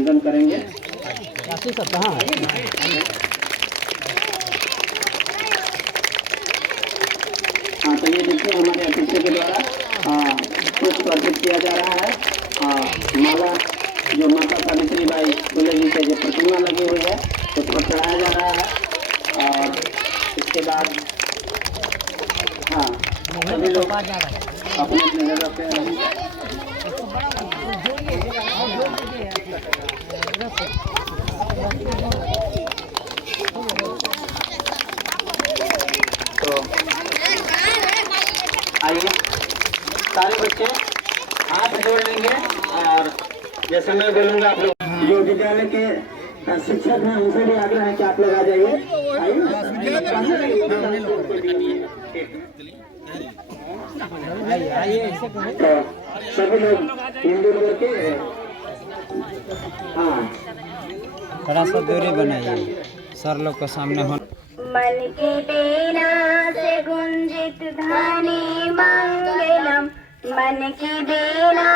अभिनंदन करेंगे। हाँ, तो ये देखिए हमारे अतिथि के द्वारा पुष्प अर्पित किया जा रहा है। माला जो माता सावित्री बाई फुले जी के जो प्रतिमा लगी हुई है उसको चढ़ाया जा रहा है। और इसके बाद हाँ, सभी लोग अपने अपने जगह पे रहेंगे। तो आइए सारे बच्चे हाथ जोड़ लेंगे और जैसे मैं बोलूँगा आप लोग जो विद्यालय के शिक्षक हैं उनसे भी आग्रह है कि आप लोग आ जाइए। तो सभी लोग हिंदू लोग के हाँ थोड़ा सा दूरी बनाइए सर लोग को सामने हो। मन की बीना से गुंजित ध्वनि मंगलम, मन की बीना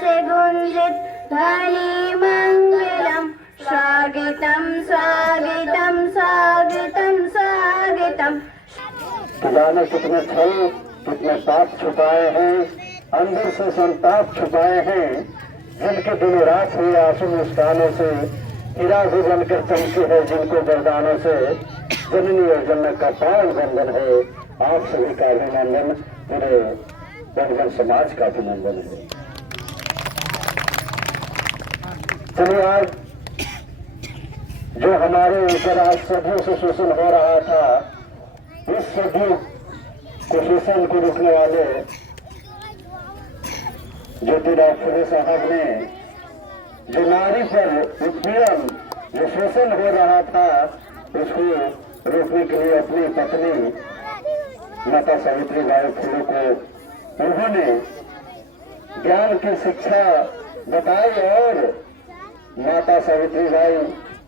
से गुंजित ध्वनि मंगलम, स्वागतम स्वागतम स्वागतम स्वागतम। जाने कितने छल कितने पाप छुपाए हैं, अंदर से संताप छुपाए हैं, जिनके दिनों रात हुई आंसू मुस्कानों से हीरा भी बनकर चमकी है, जिनको वरदानों से जननी और जन्नत का पावन बंधन है। आप सभी का अभिनंदन, पूरे बंधन समाज का अभिनंदन है। चलिए आज जो हमारे ऊपर आज सदियों से शोषण हो रहा था, इस सदियों को शोषण को रोकने वाले ज्योतिराव फुले साहब ने जो नारी पर उत्पीड़न जो शोषण हो रहा था उसको रोकने के लिए अपनी पत्नी माता सावित्री बाई फुले को उन्होंने ज्ञान की शिक्षा बताई और माता सावित्री बाई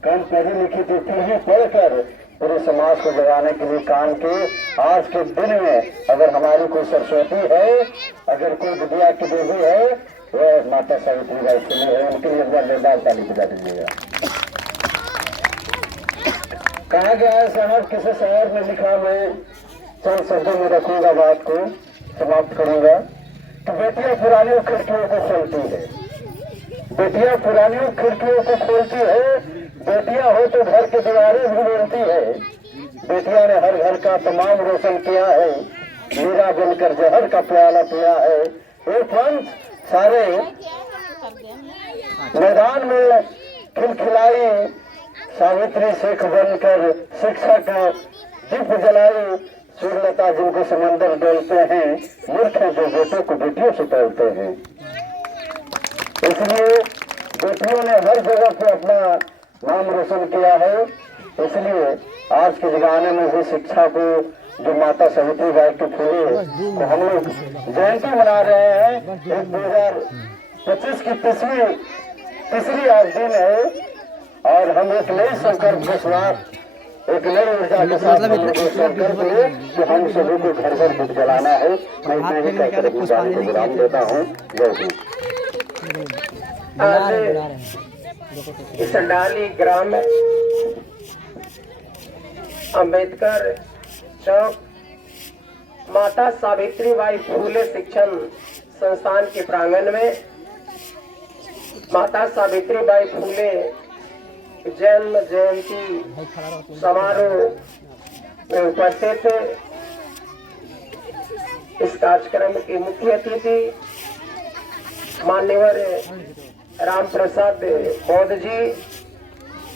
कम पढ़ी लिखी थी, फिर भी पढ़कर पूरे समाज को जगाने के लिए काम किए। आज के दिन में अगर हमारी कोई सरस्वती है, अगर कोई विद्या की देवी है, वह माता सावित्री बाई फुले है। उनके लिए जोरदार ताली बजा दीजिएगा। कहा गया है साहब, किसी शहर में लिखा, मैं चंद शब्दों में रखूंगा, बात को समाप्त करूंगा। तो बेटियां पुरानी खिड़कियों को खोलती है, बेटियां पुरानी खिड़कियों को खोलती है, बेटियां हो तो घर की दीवारें भी बोलती है। बेटियां ने हर घर का तमाम रोशन किया है, मीरा बनकर जहर का प्याला पिया है। एक पंच सारे मैदान में खिलखिलाई, सावित्री शेख बनकर शिक्षा का दीप जलाई। सूर्यलता जिनको समंदर डोलते हैं, मूर्ख है जो बेटों को बेटियों से तोलते हैं। इसलिए बेटियों ने हर जगह पे अपना नाम रोशन किया है। इसलिए आज के जमाने में भी शिक्षा को जो माता सावित्री बाई की फुले तो हम लोग जयंती मना रहे हैं। 2025 की तीसरी आज दिन है और हम एक नई संकल्प के साथ, एक नई ऊर्जा के साथ संकल्प लिए कि हम सभी को घर घर बुक जलाना है। मैं इतना ही कहकर अपनी बात को विराम देता हूँ। जय हिंद। इस डाली ग्राम में अंबेडकर चौक माता सावित्री बाई फुले शिक्षण संस्थान के प्रांगण में माता सावित्री बाई फुले जन्म जयंती समारोह में उपस्थित इस कार्यक्रम के मुख्य अतिथि मान्यवर राम प्रसाद बौद्ध जी,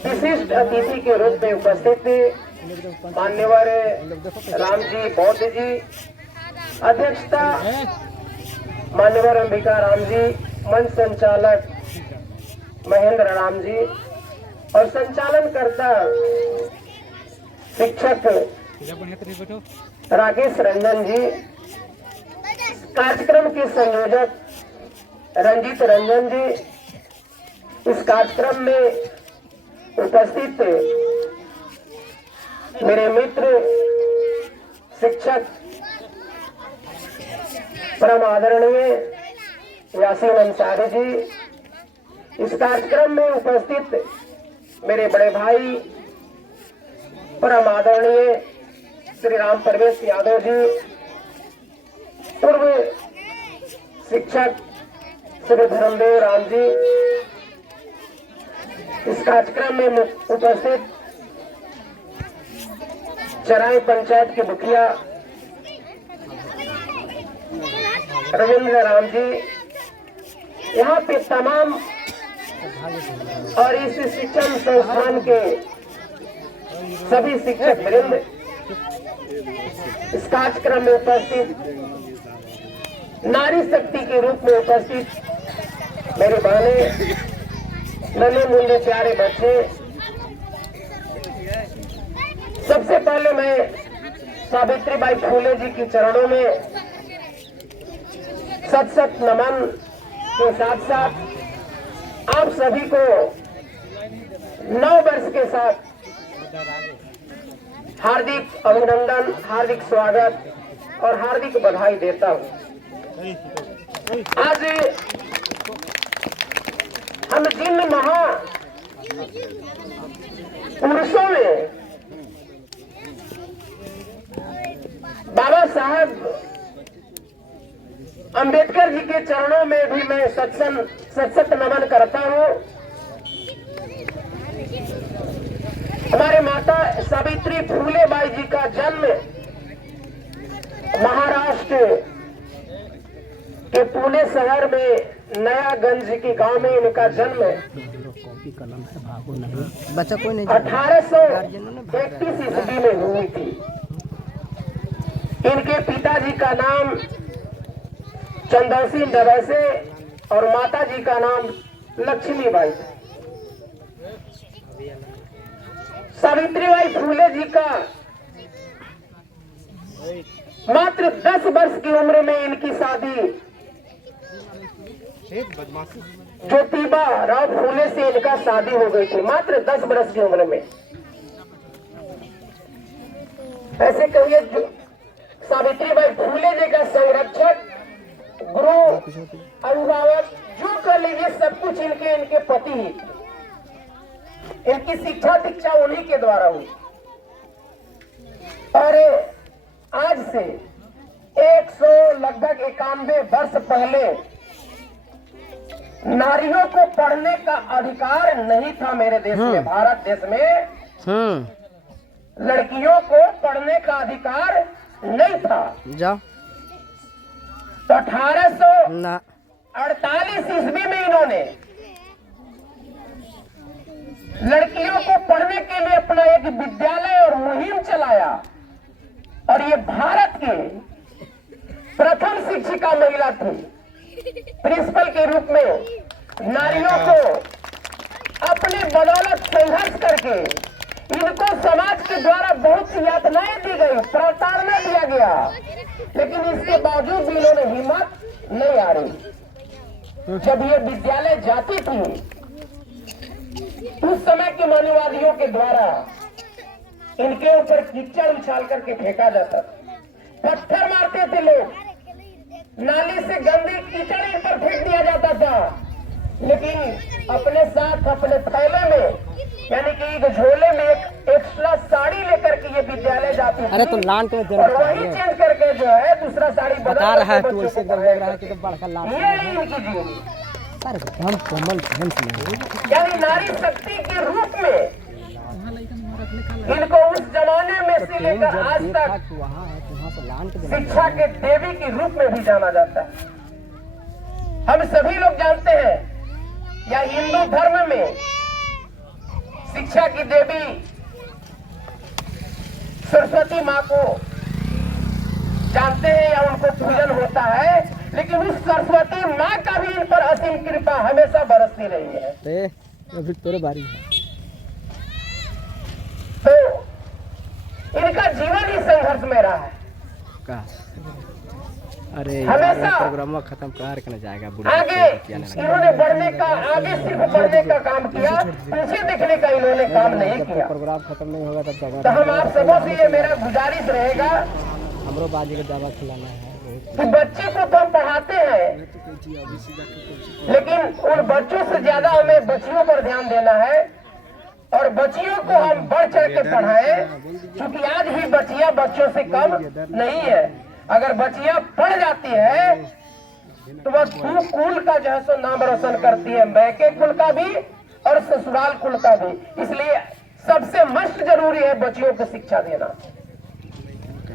विशिष्ट अतिथि के रूप में उपस्थित मान्यवर राम जी बौद्ध जी, अध्यक्षता मान्यवर अंबिका राम जी, मंच संचालक महेंद्र राम जी और संचालन करता शिक्षक राकेश रंजन जी, कार्यक्रम के संयोजक रंजीत रंजन जी। इस कार्यक्रम में उपस्थित मेरे मित्र शिक्षक परम आदरणीय यासीन अंसारी जी, इस कार्यक्रम में उपस्थित मेरे बड़े भाई परम आदरणीय श्री राम परवेश यादव जी, पूर्व शिक्षक श्री धर्मदेव राम जी, इस कार्यक्रम में उपस्थित चराई पंचायत के मुखिया रविंद्र राम जी, यहाँ पे तमाम और इस शिक्षण संस्थान के सभी शिक्षक वृंद, इस कार्यक्रम में उपस्थित नारी शक्ति के रूप में उपस्थित मेरे बहने, नन्हे मुंडे प्यारे बच्चे, सबसे पहले मैं सावित्रीबाई फूले जी के चरणों में सत सत नमन के साथ साथ आप सभी को नव वर्ष के साथ हार्दिक अभिनंदन, हार्दिक स्वागत और हार्दिक बधाई देता हूं। आज हम जिन महा पुरुषों में बाबा साहब अंबेडकर जी के चरणों में भी मैं सत नमन करता हूं। हमारे माता सावित्री फूले बाई जी का जन्म महाराष्ट्र के पुणे शहर में नयागंज के गांव में इनका जन्म 1831 ईस्वी में हुई थी। इनके पिताजी का नाम चंदौसी दवैसे और माता जी का नाम लक्ष्मीबाई। सावित्रीबाई फूले जी का मात्र 10 वर्ष की उम्र में इनकी शादी ज्योतिबा राव फूले से इनका शादी हो गई थी, मात्र 10 वर्ष की उम्र में। ऐसे कहिए सावित्रीबाई फूले जी का संरक्षक, गुरु, अभिभावक, जो कर लीजिए सब कुछ इनके पति ही। इनकी शिक्षा दीक्षा उन्हीं के द्वारा हुई। और आज से 191 वर्ष पहले नारियों को पढ़ने का अधिकार नहीं था मेरे देश में, भारत देश में लड़कियों को पढ़ने का अधिकार नहीं था। तो 1848 ईस्वी में इन्होंने लड़कियों को पढ़ने के लिए अपना एक विद्यालय और मुहिम चलाया, और ये भारत के प्रथम शिक्षिका महिला थी। प्रिंसिपल के रूप में नारियों को अपनी बदौलत संघर्ष करके इनको समाज के द्वारा बहुत सी यातनाएं दी गई, प्रताड़ना दिया गया, लेकिन इसके बावजूद भी इन्होंने हिम्मत नहीं आ रही। जब ये विद्यालय जाती थी, उस समय के मानववादियों के द्वारा इनके ऊपर कीचड़ उछाल करके फेंका जाता था, पत्थर मारते थे लोग, नाली से गंदी कीचड़ इन पर फेंक दिया जाता था। लेकिन अपने साथ अपने थैले में, यानी कि एक झोले में एक एक्स्ट्रा साड़ी लेकर के ये विद्यालय जाती थी। अरे तो लान तो और वही चेंज करके जो है दूसरा साड़ी बता रहा है, तू ऐसे एकदम लग रहा है कि तो बड़का लाभ ये इनकी जीवनी, हम कोमल यानी नारी शक्ति के रूप में इनको उस जमाने में से लेकर आज तक शिक्षा के देवी के रूप में भी जाना जाता है। हम सभी लोग जानते हैं, या हिंदू धर्म में शिक्षा की देवी सरस्वती माँ को जानते हैं या उनको पूजन होता है, लेकिन उस सरस्वती माँ का भी इन पर असीम कृपा हमेशा बरसती रही है। अभी तोरे बारी है। तो इनका जीवन ही संघर्ष में रहा है। अरे हमेशा प्रोग्राम खत्म कर जाएगा। आगे इन्होंने बढ़ने का, आगे सिर्फ बढ़ने का काम किया, पीछे देखने का इन्होंने काम नहीं किया। प्रोग्राम खत्म नहीं होगा तब तो हम आप सबों से ये मेरा गुजारिश रहेगा, हमरो बाजी का दावा खिलाना है। कि बच्चे को तो हम पढ़ाते हैं, लेकिन उन बच्चों से ज्यादा हमें बच्चियों पर ध्यान देना है और बच्चियों को हम बढ़ चढ़ के पढ़ाएं, क्योंकि आज ही बच्चियां बच्चों से कम नहीं है। अगर बच्चियां पढ़ जाती है तो वह दो कुल का जो है सो नाम रोशन करती है, मैके कुल का भी और ससुराल कुल का भी। इसलिए सबसे मस्त जरूरी है बच्चियों को शिक्षा देना।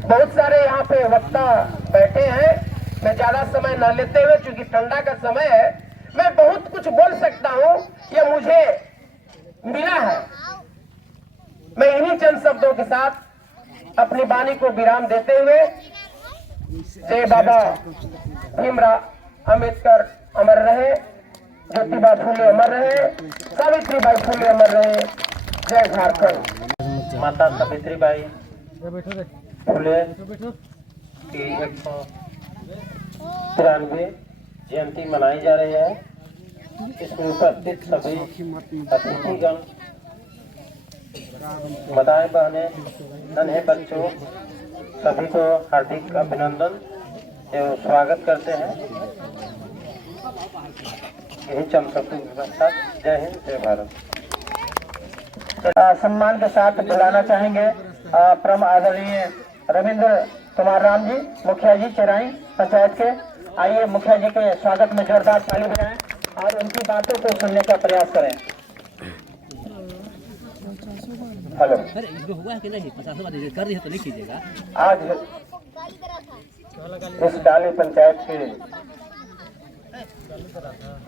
बहुत सारे यहाँ पे वक्ता बैठे हैं, मैं ज्यादा समय न लेते हुए, चूंकि ठंडा का समय है, मैं बहुत कुछ बोल सकता हूँ, ये मुझे मिला है। मैं इन्हीं चंद शब्दों के साथ अपनी वाणी को विराम देते हुए, जय बाबा भीमराव अम्बेडकर अमर रहे, ज्योतिबा फूले अमर रहे, सावित्रीबाई फूले अमर रहे, जय झारखंड। माता सावित्रीबाई फूले की 193 जयंती मनाई जा रही है। इसमें उपस्थित सभी अतिथिगण, माताएं बहनें, नन्हे बच्चों, सभी को हार्दिक अभिनंदन एवं स्वागत करते हैं। यही चंद शब्दों के साथ जय हिंद, जय भारत। सम्मान के साथ बुलाना चाहेंगे परम आदरणीय रविंद्र कुमार राम जी, मुखिया जी चिराई पंचायत के। आइए मुखिया जी के स्वागत में जोरदार ताली बजाएं और उनकी बातों को सुनने का प्रयास करें। हेलो, हुआ है कि नहीं? 50 बार कर रही है तो लिख लीजिएगा। आज इस डाली पंचायत के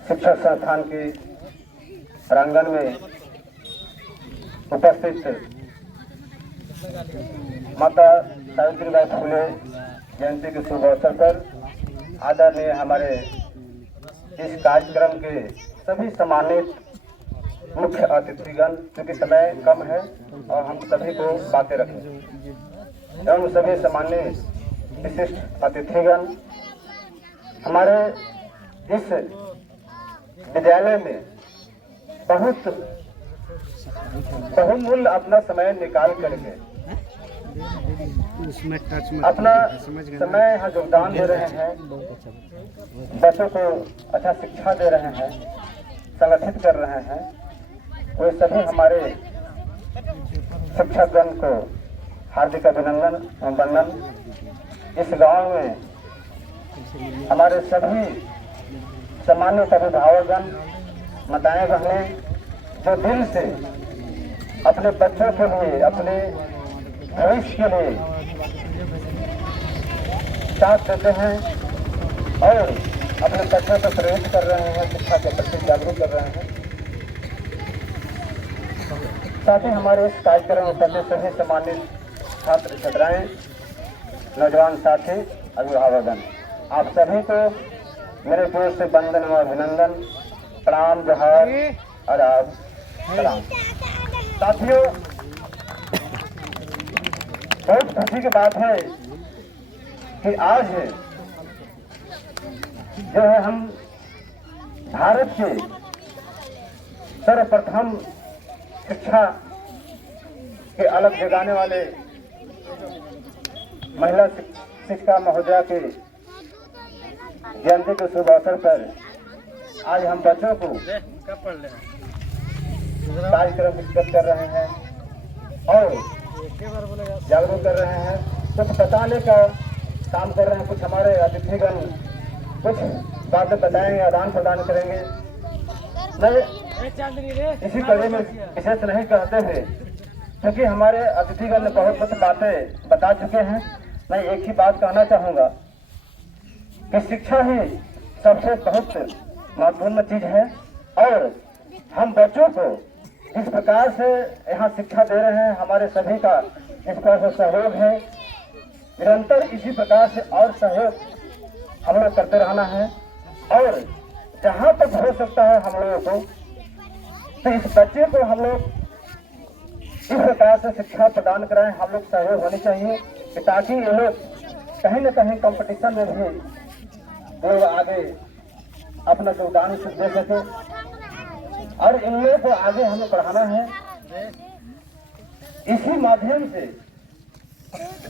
शिक्षक संस्थान के प्रांगण में उपस्थित माता सावित्रीबाई फूले जयंती के शुभ अवसर पर आदरणीय हमारे इस कार्यक्रम के सभी सम्मानित मुख्य अतिथिगण, क्योंकि समय कम है और हम सभी को बातें रखें, एवं सभी सम्मानित विशिष्ट अतिथिगण, हमारे इस विद्यालय में बहुत बहुमूल्य अपना समय निकाल करके अपना समय यहाँ योगदान दे रहे हैं, बच्चों को अच्छा शिक्षा दे रहे हैं, संगठित कर रहे हैं। वे सभी हमारे शिक्षकगण को हार्दिक अभिनंदन एवं वंदन। इस गांव में हमारे सभी सम्मानित अभिभावकगण, माताएं बहनें, जो दिल से अपने बच्चों के लिए, अपने भविष्य के लिए साथ देते हैं और अपने बच्चों को प्रेरित कर रहे हैं, शिक्षा के प्रति जागरूक कर रहे हैं। साथ ही हमारे इस कार्यक्रम में उपस्थित सभी सम्मानित छात्र छात्राएं, नौजवान साथी, अभिभावकगण, आप सभी को मेरे जोर से वंदन और अभिनंदन, प्रणाम, जोहार, आदाब, सलाम। साथियों, बहुत खुशी की बात है कि आज जो है हम भारत के सर्वप्रथम शिक्षा के अलग जगाने वाले महिला शिक्षिका महोदया के जयंती के शुभ अवसर पर आज हम बच्चों को कार्यक्रम विकसित कर रहे हैं और जागरूक कर रहे हैं, कुछ बताने का काम कर रहे हैं। कुछ हमारे अतिथिगण कुछ बातें बताएंगे, आदान प्रदान करेंगे। मैं इसी कड़ी में विशेष नहीं कहते हुए, क्योंकि हमारे अतिथिगण ने बहुत कुछ बातें बता चुके हैं, मैं एक ही बात कहना चाहूँगा कि शिक्षा ही सबसे बहुत महत्वपूर्ण चीज है और हम बच्चों को जिस प्रकार से यहाँ शिक्षा दे रहे हैं, हमारे सभी का इस प्रकार से सहयोग है। निरंतर इसी प्रकार से और सहयोग हम लोग करते रहना है और जहाँ तक हो सकता है हम लोगों को, तो इस बच्चे को हम लोग इस प्रकार से शिक्षा प्रदान कराएं। हम लोग सहयोग होनी चाहिए कि ताकि ये लोग कहीं न कहीं कंपटीशन में भी लोग आगे अपना योगदान दे सके और इन लोगों को आगे हमें बढ़ाना है। इसी माध्यम से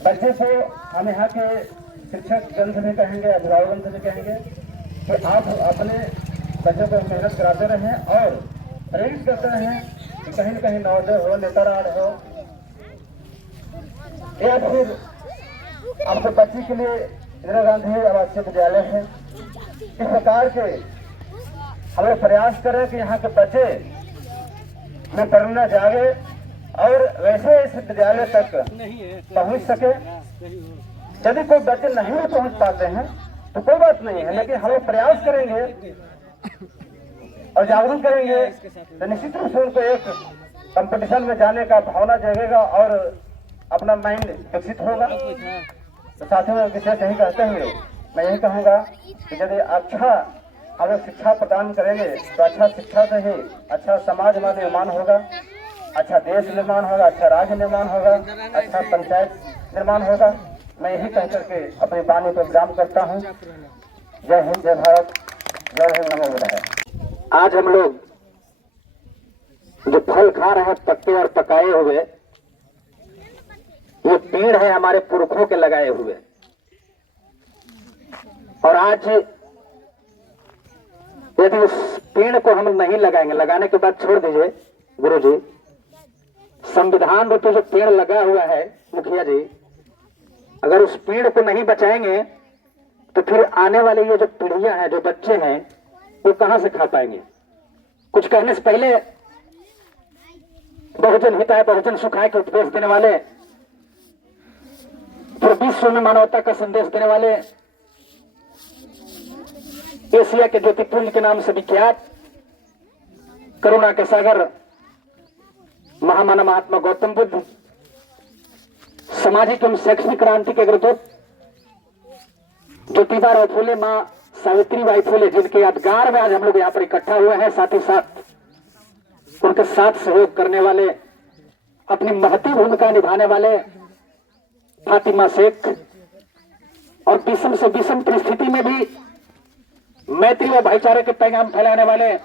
बच्चे को हम यहाँ के शिक्षक जन से भी कहेंगे, अभिभावकों से भी कहेंगे कि आप अपने बच्चों को मेहनत कराते रहें और प्रेरित करते रहें कि कहीं न कहीं नवोदय हो, लेकर आ रहे हो, या फिर आपके बच्चे के लिए इंदिरा गांधी आवासीय विद्यालय है। इस प्रकार के हम लोग प्रयास करें कि यहाँ के बच्चे में प्रेरणा जागे और वैसे इस विद्यालय तक पहुँच सके। यदि कोई बच्चे नहीं भी पहुँच पाते हैं तो कोई बात नहीं है, लेकिन हम लोग प्रयास करेंगे और जागरूक करेंगे तो निश्चित रूप से उनको एक कंपटीशन में जाने का भावना जगेगा और अपना माइंड विकसित होगा। तो साथियों में विशेष यही कहते हुए मैं यही कहूँगा कि यदि अच्छा हम लोग शिक्षा प्रदान करेंगे तो अच्छा शिक्षा से ही अच्छा समाज में निर्माण होगा, अच्छा देश निर्माण होगा, अच्छा राज्य निर्माण होगा, अच्छा पंचायत निर्माण होगा। मैं यही कह करके अपनी वाणी को विराम करता हूँ। जय हिंद, जय भारत, जय हिंद, नमो बुद्धाय। आज हम लोग जो फल खा रहे हैं पक्के और पकाए हुए, ये पेड़ है हमारे पुरखों के लगाए हुए। और आज यदि उस पेड़ को हम नहीं लगाएंगे, लगाने के बाद छोड़ दीजिए गुरु जी, संविधान रूपी जो पेड़ लगा हुआ है मुखिया जी, अगर उस पेड़ को नहीं बचाएंगे तो फिर आने वाले ये जो पीढ़ियां हैं, जो बच्चे हैं, वो कहां से खा पाएंगे। कुछ कहने से पहले बहुजन हिताय बहुजन सुखाय के उपदेश देने वाले, फिर विश्व में मानवता का संदेश देने वाले, एशिया के ज्योतिपुंज के नाम से विख्यात, करुणा के सागर महामानव महात्मा गौतम बुद्ध, सामाजिक एवं शैक्षणिक क्रांति के अग्रदूत ज्योतिबा फूले, मां सावित्रीबाई फूले, जिनके यादगार में आज हम लोग यहाँ पर इकट्ठा हुए हैं, साथ ही साथ उनके साथ सहयोग करने वाले, अपनी महती भूमिका निभाने वाले फातिमा शेख, और विषम से विषम परिस्थिति में भी मैत्री व भाईचारे के पैगाम फैलाने वाले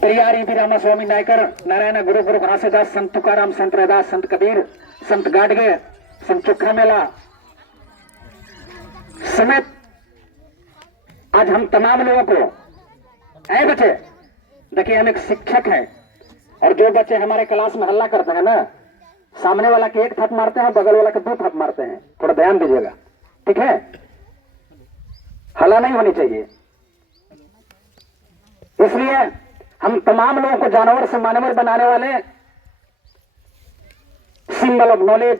पेरियार ईवी रामास्वामी नायकर, नारायण गुरु गुरु घासीदास, संत तुकाराम, संत रैदास, संत कबीर, संत गाडगे, संत चोखा मेला समेत आज हम तमाम लोगों को, ऐ बच्चे देखिए, हम एक शिक्षक हैं और जो बच्चे हमारे क्लास में हल्ला करते हैं ना, सामने वाला के एक थप मारते हैं, बगल वाला के दो थप मारते हैं, थोड़ा ध्यान दीजिएगा, ठीक है। हल्ला नहीं होनी चाहिए। इसलिए हम तमाम लोगों को जानवर से मानवर बनाने वाले सिंबल ऑफ नॉलेज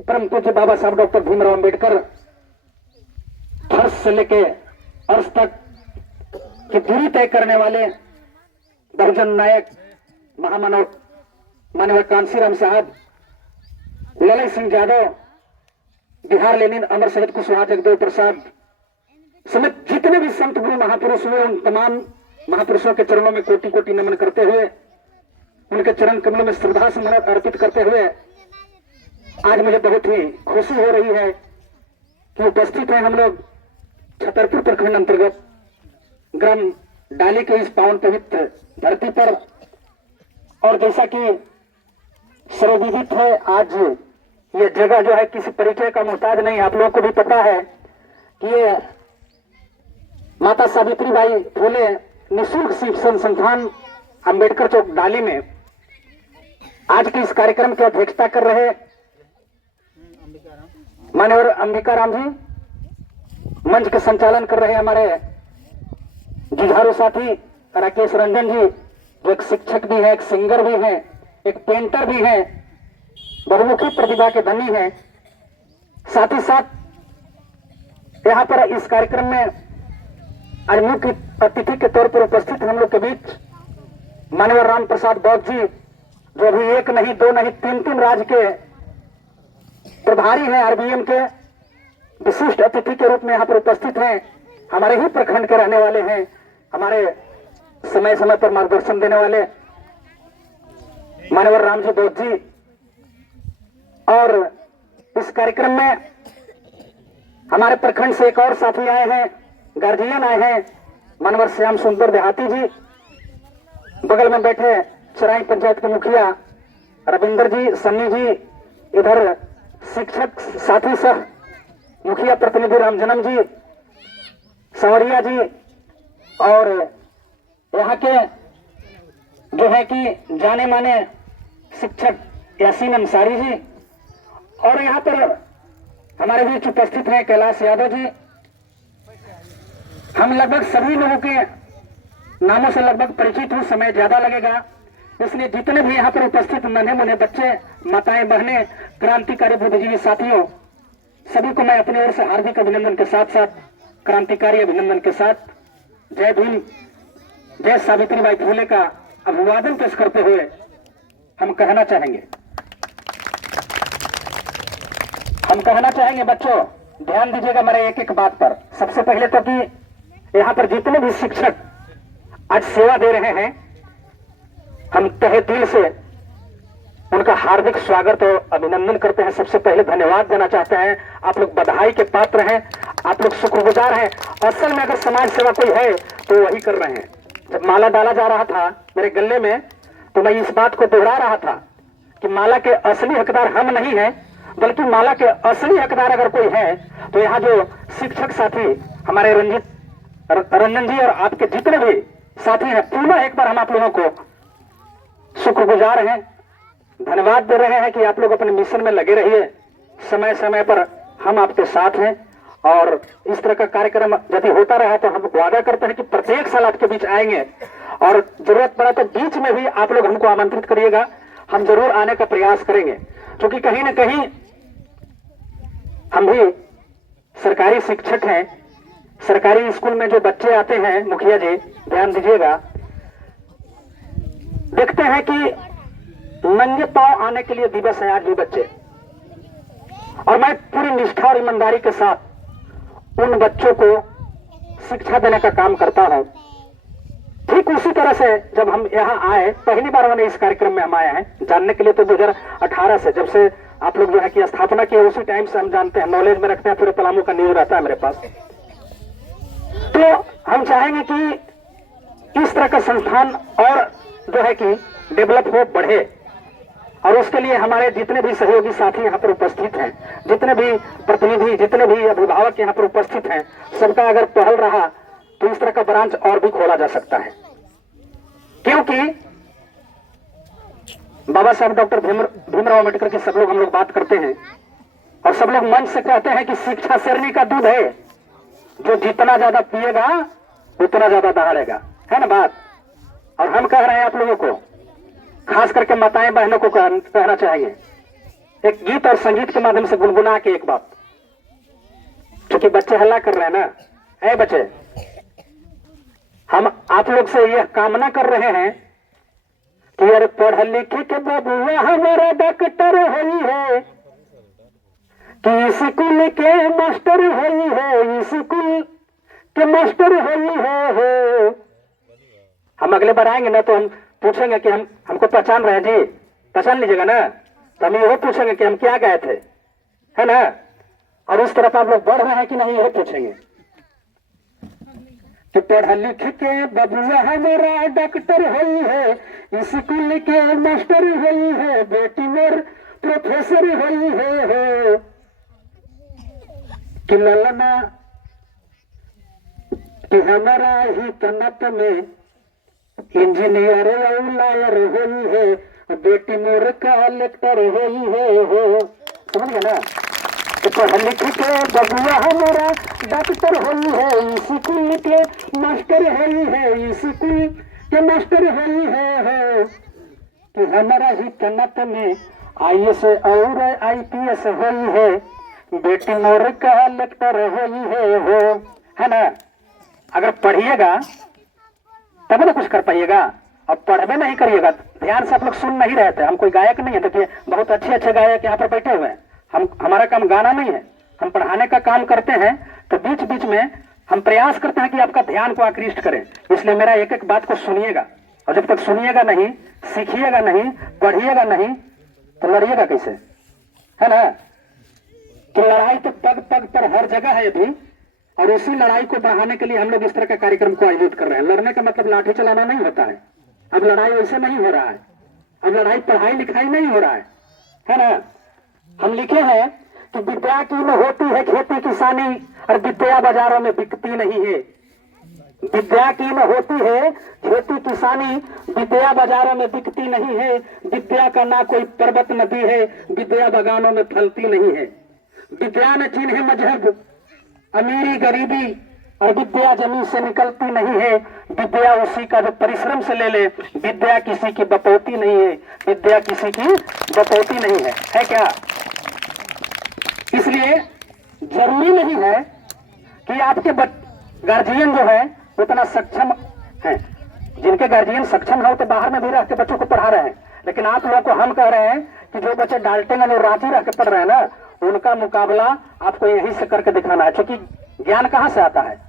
परम पूज्य बाबा साहब डॉक्टर भीमराव अंबेडकर, फर्श से लेके अर्श तक की दूरी तय करने वाले बहुजन नायक महामानव मानव कांसीराम साहब, ललित सिंह यादव, बिहार लेनिन, अमर शहीद कुशवाहा जगदेव प्रसाद समेत जितने भी संत गुरु महापुरुष हुए, उन तमाम महापुरुषों के चरणों में कोटि कोटि नमन करते हुए, उनके चरण कमलों में श्रद्धा सुमन अर्पित करते हुए आज मुझे बहुत ही खुशी हो रही है कि उपस्थित हैं हम लोग छतरपुर प्रखंड अंतर्गत ग्राम डाली के इस पावन पवित्र धरती पर। और जैसा कि सर्वविदित है, आज ये जगह जो है किसी परिचय का मोहताज नहीं। आप लोगों को भी पता है कि ये माता सावित्रीबाई फूले निःशुल्क शिक्षण संस्थान अंबेडकर चौक डाली में आज के इस कार्यक्रम की अध्यक्षता कर रहे माननीय अंबिकाराम जी, मंच के संचालन कर रहे हमारे जुझारू साथी राकेश रंजन जी, जो एक शिक्षक भी है, एक सिंगर भी है, एक पेंटर भी है, बहुमुखी प्रतिभा के धनी है। साथ ही साथ यहाँ पर इस कार्यक्रम में आज मुख्य अतिथि के तौर पर उपस्थित हम लोग के बीच माननीय राम प्रसाद बौद्ध जी, जो अभी एक नहीं, दो नहीं, तीन राज्य के प्रभारी हैं, आरबीएम के विशिष्ट अतिथि के रूप में यहाँ पर उपस्थित हैं। हमारे ही प्रखंड के रहने वाले हैं, हमारे समय समय पर मार्गदर्शन देने वाले माननीय राम जी बौद्ध जी। और इस कार्यक्रम में हमारे प्रखंड से एक और साथी आए हैं, गार्जियन आए हैं, माननीय श्याम सुंदर देहाती जी, बगल में बैठे चराई पंचायत के मुखिया रविंदर जी, सन्नी जी, इधर शिक्षक साथी सह मुखिया प्रतिनिधि रामजन्म जी, संवरिया जी और यहाँ के जो है कि जाने माने शिक्षक यासीन अंसारी जी, और यहाँ पर हमारे बीच उपस्थित हैं कैलाश यादव जी। हम लगभग सभी लोगों के नामों से लगभग परिचित हूँ, समय ज्यादा लगेगा, इसलिए जितने भी यहाँ पर उपस्थित नन्हे मुन्ने बच्चे, माताएं, बहनें, क्रांतिकारी बुद्धिजीवी साथियों, सभी को मैं अपनी ओर से हार्दिक अभिनंदन के साथ साथ क्रांतिकारी अभिनंदन के साथ जय भीम, जय सावित्रीबाई फुले का अभिवादन पेश करते हुए हम कहना चाहेंगे बच्चों, ध्यान दीजिएगा मेरे एक एक बात पर। सबसे पहले तो कि यहाँ पर जितने भी शिक्षक आज सेवा दे रहे हैं, हम तहे दिल से उनका हार्दिक स्वागत और अभिनंदन करते हैं। सबसे पहले धन्यवाद देना चाहते हैं। आप लोग बधाई के पात्र हैं, आप लोग शुक्रगुजार हैं। असल में अगर समाज सेवा कोई है तो वही कर रहे हैं। जब माला डाला जा रहा था मेरे गले में, तो मैं इस बात को दोहरा रहा था कि माला के असली हकदार हम नहीं हैं, बल्कि माला के असली हकदार अगर कोई है तो यहाँ जो शिक्षक साथी हमारे रंजन जी और आपके जितने भी साथी हैं, पुनः एक बार हम आप लोगों को शुक्रगुजार हैं, धन्यवाद दे रहे हैं कि आप लोग अपने मिशन में लगे रहिए। समय समय पर हम आपके साथ हैं और इस तरह का कार्यक्रम यदि होता रहा तो हम वादा करते हैं कि प्रत्येक साल आपके बीच आएंगे और जरूरत पड़ा तो बीच में भी आप लोग हमको आमंत्रित करिएगा, हम जरूर आने का प्रयास करेंगे। क्योंकि कहीं ना कहीं हम भी सरकारी शिक्षक हैं, सरकारी स्कूल में जो बच्चे आते हैं, मुखिया जी ध्यान दीजिएगा, देखते हैं कि नंगे पांव आने के लिए दिवस है आज भी बच्चे, और मैं पूरी निष्ठा और ईमानदारी के साथ उन बच्चों को शिक्षा देने का काम करता हूं। ठीक उसी तरह से जब हम यहाँ आए, पहली बार मैंने इस कार्यक्रम में हम आए हैं जानने के लिए, तो 2018 से जब से आप लोग जो है कि स्थापना की, उसी टाइम से हम जानते हैं, नॉलेज में रखते हैं, पूरे पलामू का न्यूज रहता है मेरे पास। तो हम चाहेंगे कि इस तरह का संस्थान और जो है कि डेवलप हो, बढ़े, और उसके लिए हमारे जितने भी सहयोगी साथी यहाँ पर उपस्थित हैं, जितने भी प्रतिनिधि, जितने भी अभिभावक यहाँ पर उपस्थित हैं, सबका अगर पहल रहा तो इस तरह का ब्रांच और भी खोला जा सकता है। क्योंकि बाबा साहब डॉक्टर भीमराव अम्बेडकर की सब लोग हम लोग बात करते हैं और सब लोग मंच से कहते हैं कि शिक्षा शेरनी का दूध है, जो जितना ज्यादा पिएगा उतना ज्यादा दहाड़ेगा, है ना बात। और हम कह रहे हैं आप लोगों को, खास करके माताएं बहनों को कहना चाहेंगे, एक गीत और संगीत के माध्यम से गुनगुना के एक बात, क्योंकि बच्चे हल्ला कर रहे हैं ना, ऐ बच्चे, हम आप लोग से यह कामना कर रहे हैं कि यार पढ़ लिख के बबुआ हमारा डॉक्टर हुई है, कि स्कूल के मास्टर हुई है, स्कूल के मास्टर हुई है। हम अगले बार आएंगे ना तो हम पूछेंगे कि हमको पहचान रहे हैं जी, पहचान लीजिएगा ना, तो हम ये पूछेंगे कि हम क्या गए थे, है ना। और उस तरफ आप लोग बढ़ रहे हैं कि नहीं, ये पूछेंगे कि पढ़ लिख के बबुआ हमारा डॉक्टर हुई है, स्कूल के मास्टर हुई है, बेटी मोर प्रोफेसर हुई है, कि ललना कि हमारा ही तनत में इंजीनियर और लॉयर हुई है, बेटी मोर कलेक्टर हुई है। समझ गए ना, तो पढ़ लिख के बबुआ हमारा डॉक्टर हुई है, स्कूल के मास्टर हुई है, स्कूल के मास्टर हुई है, कि हमारा ही तनत में IAS और IPS हुई है, बेटी मोर कलेक्टर हुई है ना। अगर पढ़िएगा तब ना कुछ कर पाइएगा, अब पढ़वे नहीं करिएगा। ध्यान से आप लोग सुन नहीं रहे थे, हम कोई गायक नहीं है, देखिए बहुत अच्छे अच्छे गायक यहाँ पर बैठे हुए हैं। हमारा काम गाना नहीं है, हम पढ़ाने का काम करते हैं, तो बीच बीच में हम प्रयास करते हैं कि आपका ध्यान को आकृष्ट करें। इसलिए मेरा एक एक बात को सुनिएगा, और जब तक सुनिएगा नहीं, सीखिएगा नहीं, पढ़िएगा नहीं, तो लड़िएगा कैसे, है ना। कि लड़ाई तो पग पग पर हर जगह है अभी, और उसी लड़ाई को बढ़ाने के लिए हम लोग इस तरह का कार्यक्रम को आयोजित कर रहे हैं। लड़ने का मतलब लाठी चलाना नहीं होता है, अब लड़ाई वैसे नहीं हो रहा है, अब लड़ाई पढ़ाई लिखाई नहीं हो रहा है ना। हम लिखे हैं कि विद्या की में होती है खेती किसानी और विद्या बाजारों में बिकती नहीं है। विद्या की में होती है खेती किसानी, विद्या बाजारों में बिकती नहीं है। विद्या का ना कोई पर्वत नदी है, विद्या बगानों में फलती नहीं है। विद्या न चिन्ह मजहब अमीरी गरीबी और विद्या जमीन से निकलती नहीं है। विद्या उसी का जो परिश्रम से ले ले, विद्या किसी की बपौती नहीं है, विद्या किसी की बपौती नहीं है क्या? इसलिए जरूरी नहीं है कि आपके गार्जियन जो है उतना सक्षम है। जिनके गार्जियन सक्षम है वो तो बाहर में भी रह के बच्चों को पढ़ा रहे हैं, लेकिन आप लोगों को हम कह रहे हैं कि जो बच्चे डाल्टेगंज और रांची रह के पढ़ रहे हैं ना, उनका मुकाबला आपको यहीं से करके दिखाना है। क्योंकि ज्ञान कहाँ से आता है?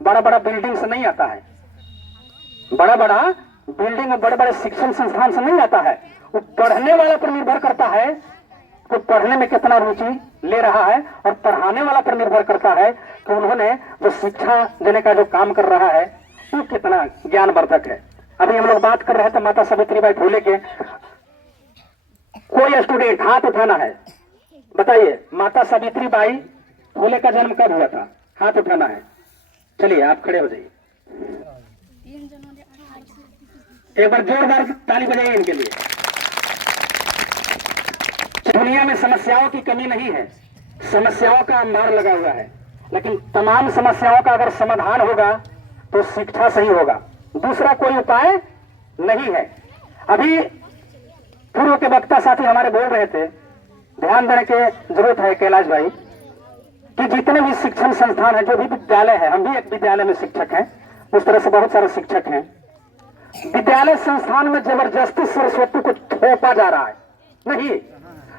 बड़ा बड़ा बिल्डिंग से नहीं आता है, बड़ा बड़ा बिल्डिंग और बड़े बड़े शिक्षण संस्थान से नहीं आता है। वो पढ़ने वाला पर निर्भर करता है, वो पढ़ने में कितना रुचि ले रहा है, और पढ़ाने वाला पर निर्भर करता है कि उन्होंने जो शिक्षा देने का जो काम कर रहा है वो कितना ज्ञानवर्धक है। अभी हम लोग बात कर रहे थे माता सावित्रीबाई फुले के। कोई स्टूडेंट हाथ उठाना है, बताइए माता सावित्रीबाई फुले का जन्म कब हुआ था? हाथ उठाना है। चलिए आप खड़े हो जाइए, एक बार जोरदार ताली बजाइए इनके लिए। दुनिया में समस्याओं की कमी नहीं है, समस्याओं का अंबार लगा हुआ है, लेकिन तमाम समस्याओं का अगर समाधान होगा तो शिक्षा सही होगा, दूसरा कोई उपाय नहीं है। अभी पूर्व के वक्ता साथी हमारे बोल रहे थे, ध्यान देने की जरूरत है कैलाश भाई, कि जितने भी शिक्षण संस्थान है, जो भी विद्यालय है, हम भी एक विद्यालय में शिक्षक हैं, उस तरह से बहुत सारे शिक्षक हैं। विद्यालय संस्थान में जबरदस्ती सरस्वती को थोपा जा रहा है, नहीं,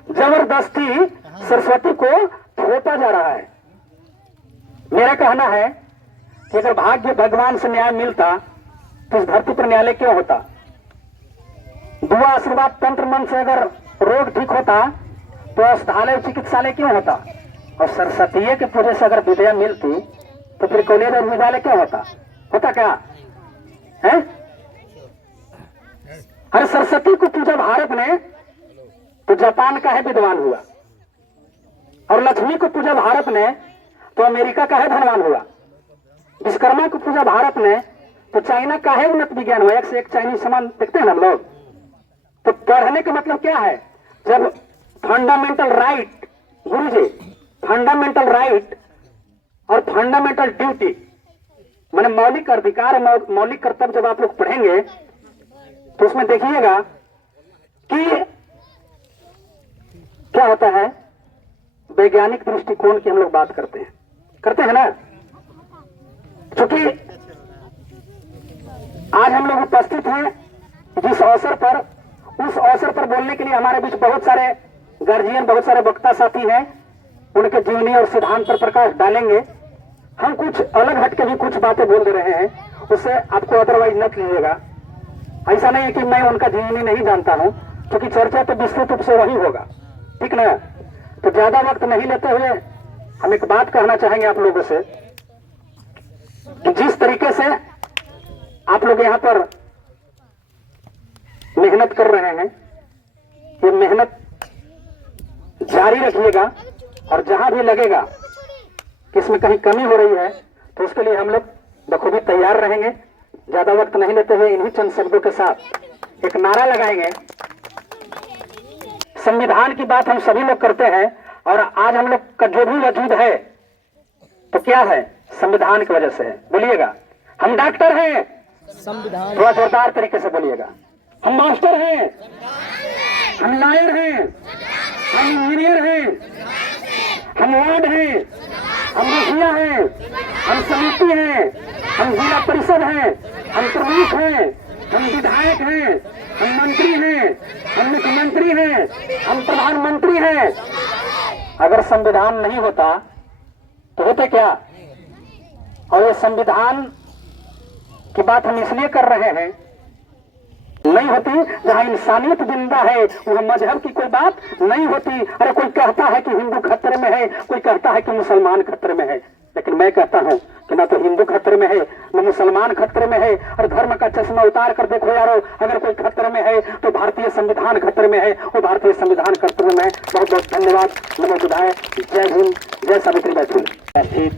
जबरदस्ती सरस्वती को थोपा जा रहा है। मेरा कहना है कि अगर भाग्य भगवान से न्याय मिलता तो इस धरती पर न्यायालय क्यों होता? दुआ आशीर्वाद तंत्र मन से अगर रोग ठीक होता तो औषधालय चिकित्सालय क्यों होता? और सरस्वती के पूजे से अगर विद्या मिलती तो फिर कॉलेज और विद्यालय क्यों होता? होता क्या है? अरे सरस्वती को पूजा भारत ने तो जापान का है विद्वान हुआ, और लक्ष्मी को पूजा भारत ने तो अमेरिका का है धनवान हुआ। विश्वकर्मा को पूजा भारत ने तो चाइना का है उन्नत विज्ञान हुआ। एक से एक चाइनीज सामान देखते हैं ना हम लोग। तो पढ़ने का मतलब क्या है? जब फंडामेंटल राइट, गुरुजी, फंडामेंटल राइट और फंडामेंटल ड्यूटी, माने मौलिक अधिकार, मौलिक कर्तव्य जब आप लोग पढ़ेंगे तो उसमें देखिएगा कि क्या होता है। वैज्ञानिक दृष्टिकोण की हम लोग बात करते हैं ना, क्योंकि आज हम लोग उपस्थित हैं जिस अवसर पर, उस अवसर पर बोलने के लिए हमारे बीच बहुत सारे गार्जियन, बहुत सारे वक्ता साथी हैं। उनके जीवनी और सिद्धांत पर प्रकाश डालेंगे। हम कुछ अलग हट के भी कुछ बातें बोल दे रहे हैं, उससे आपको अदरवाइज न लीजिएगा। ऐसा नहीं है कि मैं उनका जीवनी नहीं जानता हूं, क्योंकि चर्चा तो विस्तृत रूप से वही होगा, ठीक ना? तो ज्यादा वक्त नहीं लेते हुए हम एक बात कहना चाहेंगे आप लोगों से कि जिस तरीके से आप लोग यहाँ पर मेहनत कर रहे हैं, ये मेहनत जारी रखिएगा, और जहां भी लगेगा कि इसमें कहीं कमी हो रही है तो उसके लिए हम लोग बखूबी तैयार रहेंगे। ज्यादा वक्त नहीं लेते हुए इन्हीं चंद शब्दों के साथ एक नारा लगाएंगे। संविधान की बात हम सभी लोग करते हैं, और आज हम लोग का जो भी वजूद है तो क्या है? संविधान की वजह से है। बोलिएगा, हम डॉक्टर हैं, संविधान, थोड़ा जोरदार तरीके से बोलिएगा। हम मास्टर हैं, हम लॉयर हैं, हम इंजीनियर हैं, हम वार्ड हैं, हम मुखिया हैं, हम समिति हैं, हम जिला परिषद हैं, हम प्रमुख हैं, हम विधायक हैं, हम मंत्री हैं, हम मुख्यमंत्री हैं, हम प्रधानमंत्री हैं। अगर संविधान नहीं होता तो होते क्या? और ये संविधान की बात हम इसलिए कर रहे हैं, नहीं होती जहां इंसानियत जिंदा है वहां मजहब की कोई बात नहीं होती। अरे कोई कहता है कि हिंदू खतरे में है, कोई कहता है कि मुसलमान खतरे में है, लेकिन मैं कहता हूं कि ना तो हिंदू खतरे में है, न मुसलमान खतरे में है, और धर्म का चश्मा उतार कर देखो यारो, अगर कोई खतरे में है तो भारतीय संविधान खतरे में है, वो भारतीय संविधान खतरे में है। बहुत बहुत धन्यवाद। नमो बुद्धाय। जय हिंद, जय सावित्रीबाई फुले।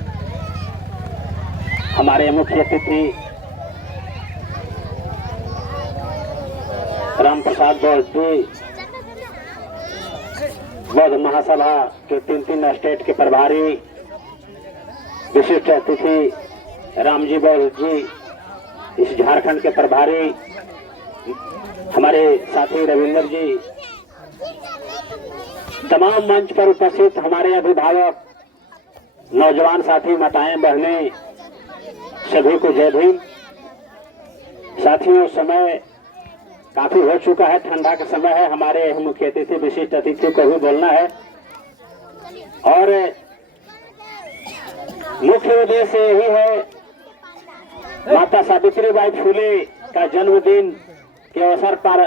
हमारे मुख्य अतिथि राम प्रसाद बौद्ध जी, बौद्ध महासभा के 3 स्टेट के प्रभारी, विशिष्ट अतिथि रामजी बौद्ध जी, इस झारखंड के प्रभारी, हमारे साथी रविंदर जी, तमाम मंच पर उपस्थित हमारे अभिभावक, नौजवान साथी, माताएं, बहनें, सभी को जय भीम। साथियों, समय काफी हो चुका है, ठंडा का समय है, हमारे मुख्य अतिथि, विशिष्ट अतिथि को भी बोलना है, और मुख्य उद्देश्य यही है, माता सावित्रीबाई फुले का जन्मदिन के अवसर पर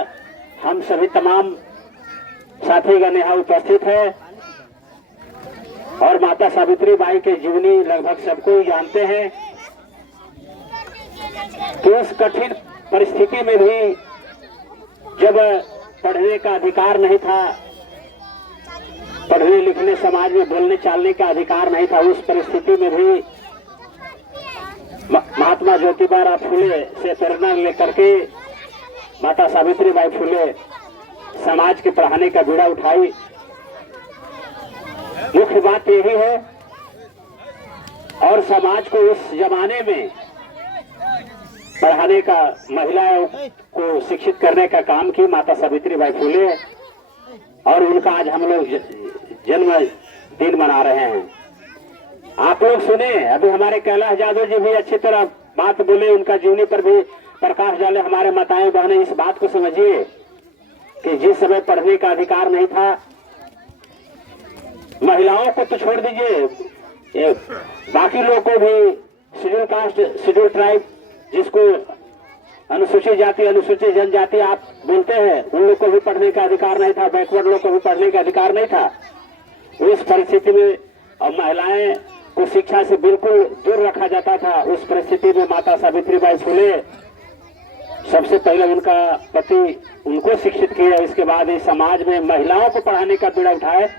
हम सभी तमाम साथीगण यहाँ उपस्थित है, और माता सावित्रीबाई के जीवनी लगभग सबको ही जानते हैं कि उस कठिन परिस्थिति में भी, जब पढ़ने का अधिकार नहीं था, पढ़ने लिखने, समाज में बोलने चालने का अधिकार नहीं था, उस परिस्थिति में भी महात्मा ज्योतिबा फुले से प्रेरणा लेकर के माता सावित्रीबाई फुले समाज के पढ़ाने का बीड़ा उठाई। मुख्य बात यही है, और समाज को उस जमाने में पढ़ाने का, महिलाओं को शिक्षित करने का काम की माता सावित्रीबाई फुले, और उनका आज हम लोग जन्म दिन मना रहे हैं। आप लोग सुने, अभी हमारे कैलाश यादव जी भी अच्छी तरह बात बोले, उनका जीवनी पर भी प्रकाश डाले। हमारे माताएं बहनें, इस बात को समझिए कि जिस समय पढ़ने का अधिकार नहीं था, महिलाओं को तो छोड़ दीजिए, बाकी लोगों को भी, शेड्यूल कास्ट, शेड्यूल ट्राइब, जिसको अनुसूचित जाति, अनुसूचित जनजाति आप बोलते हैं, उन लोग को भी पढ़ने का अधिकार नहीं था, बैकवर्ड लोग को भी पढ़ने का अधिकार नहीं था। उस परिस्थिति में और महिलाएं को शिक्षा से बिल्कुल दूर रखा जाता था। उस परिस्थिति में माता सावित्रीबाई फुले सबसे पहले उनका पति उनको शिक्षित किया, इसके बाद इस समाज में महिलाओं को पढ़ाने का बीड़ा उठाए।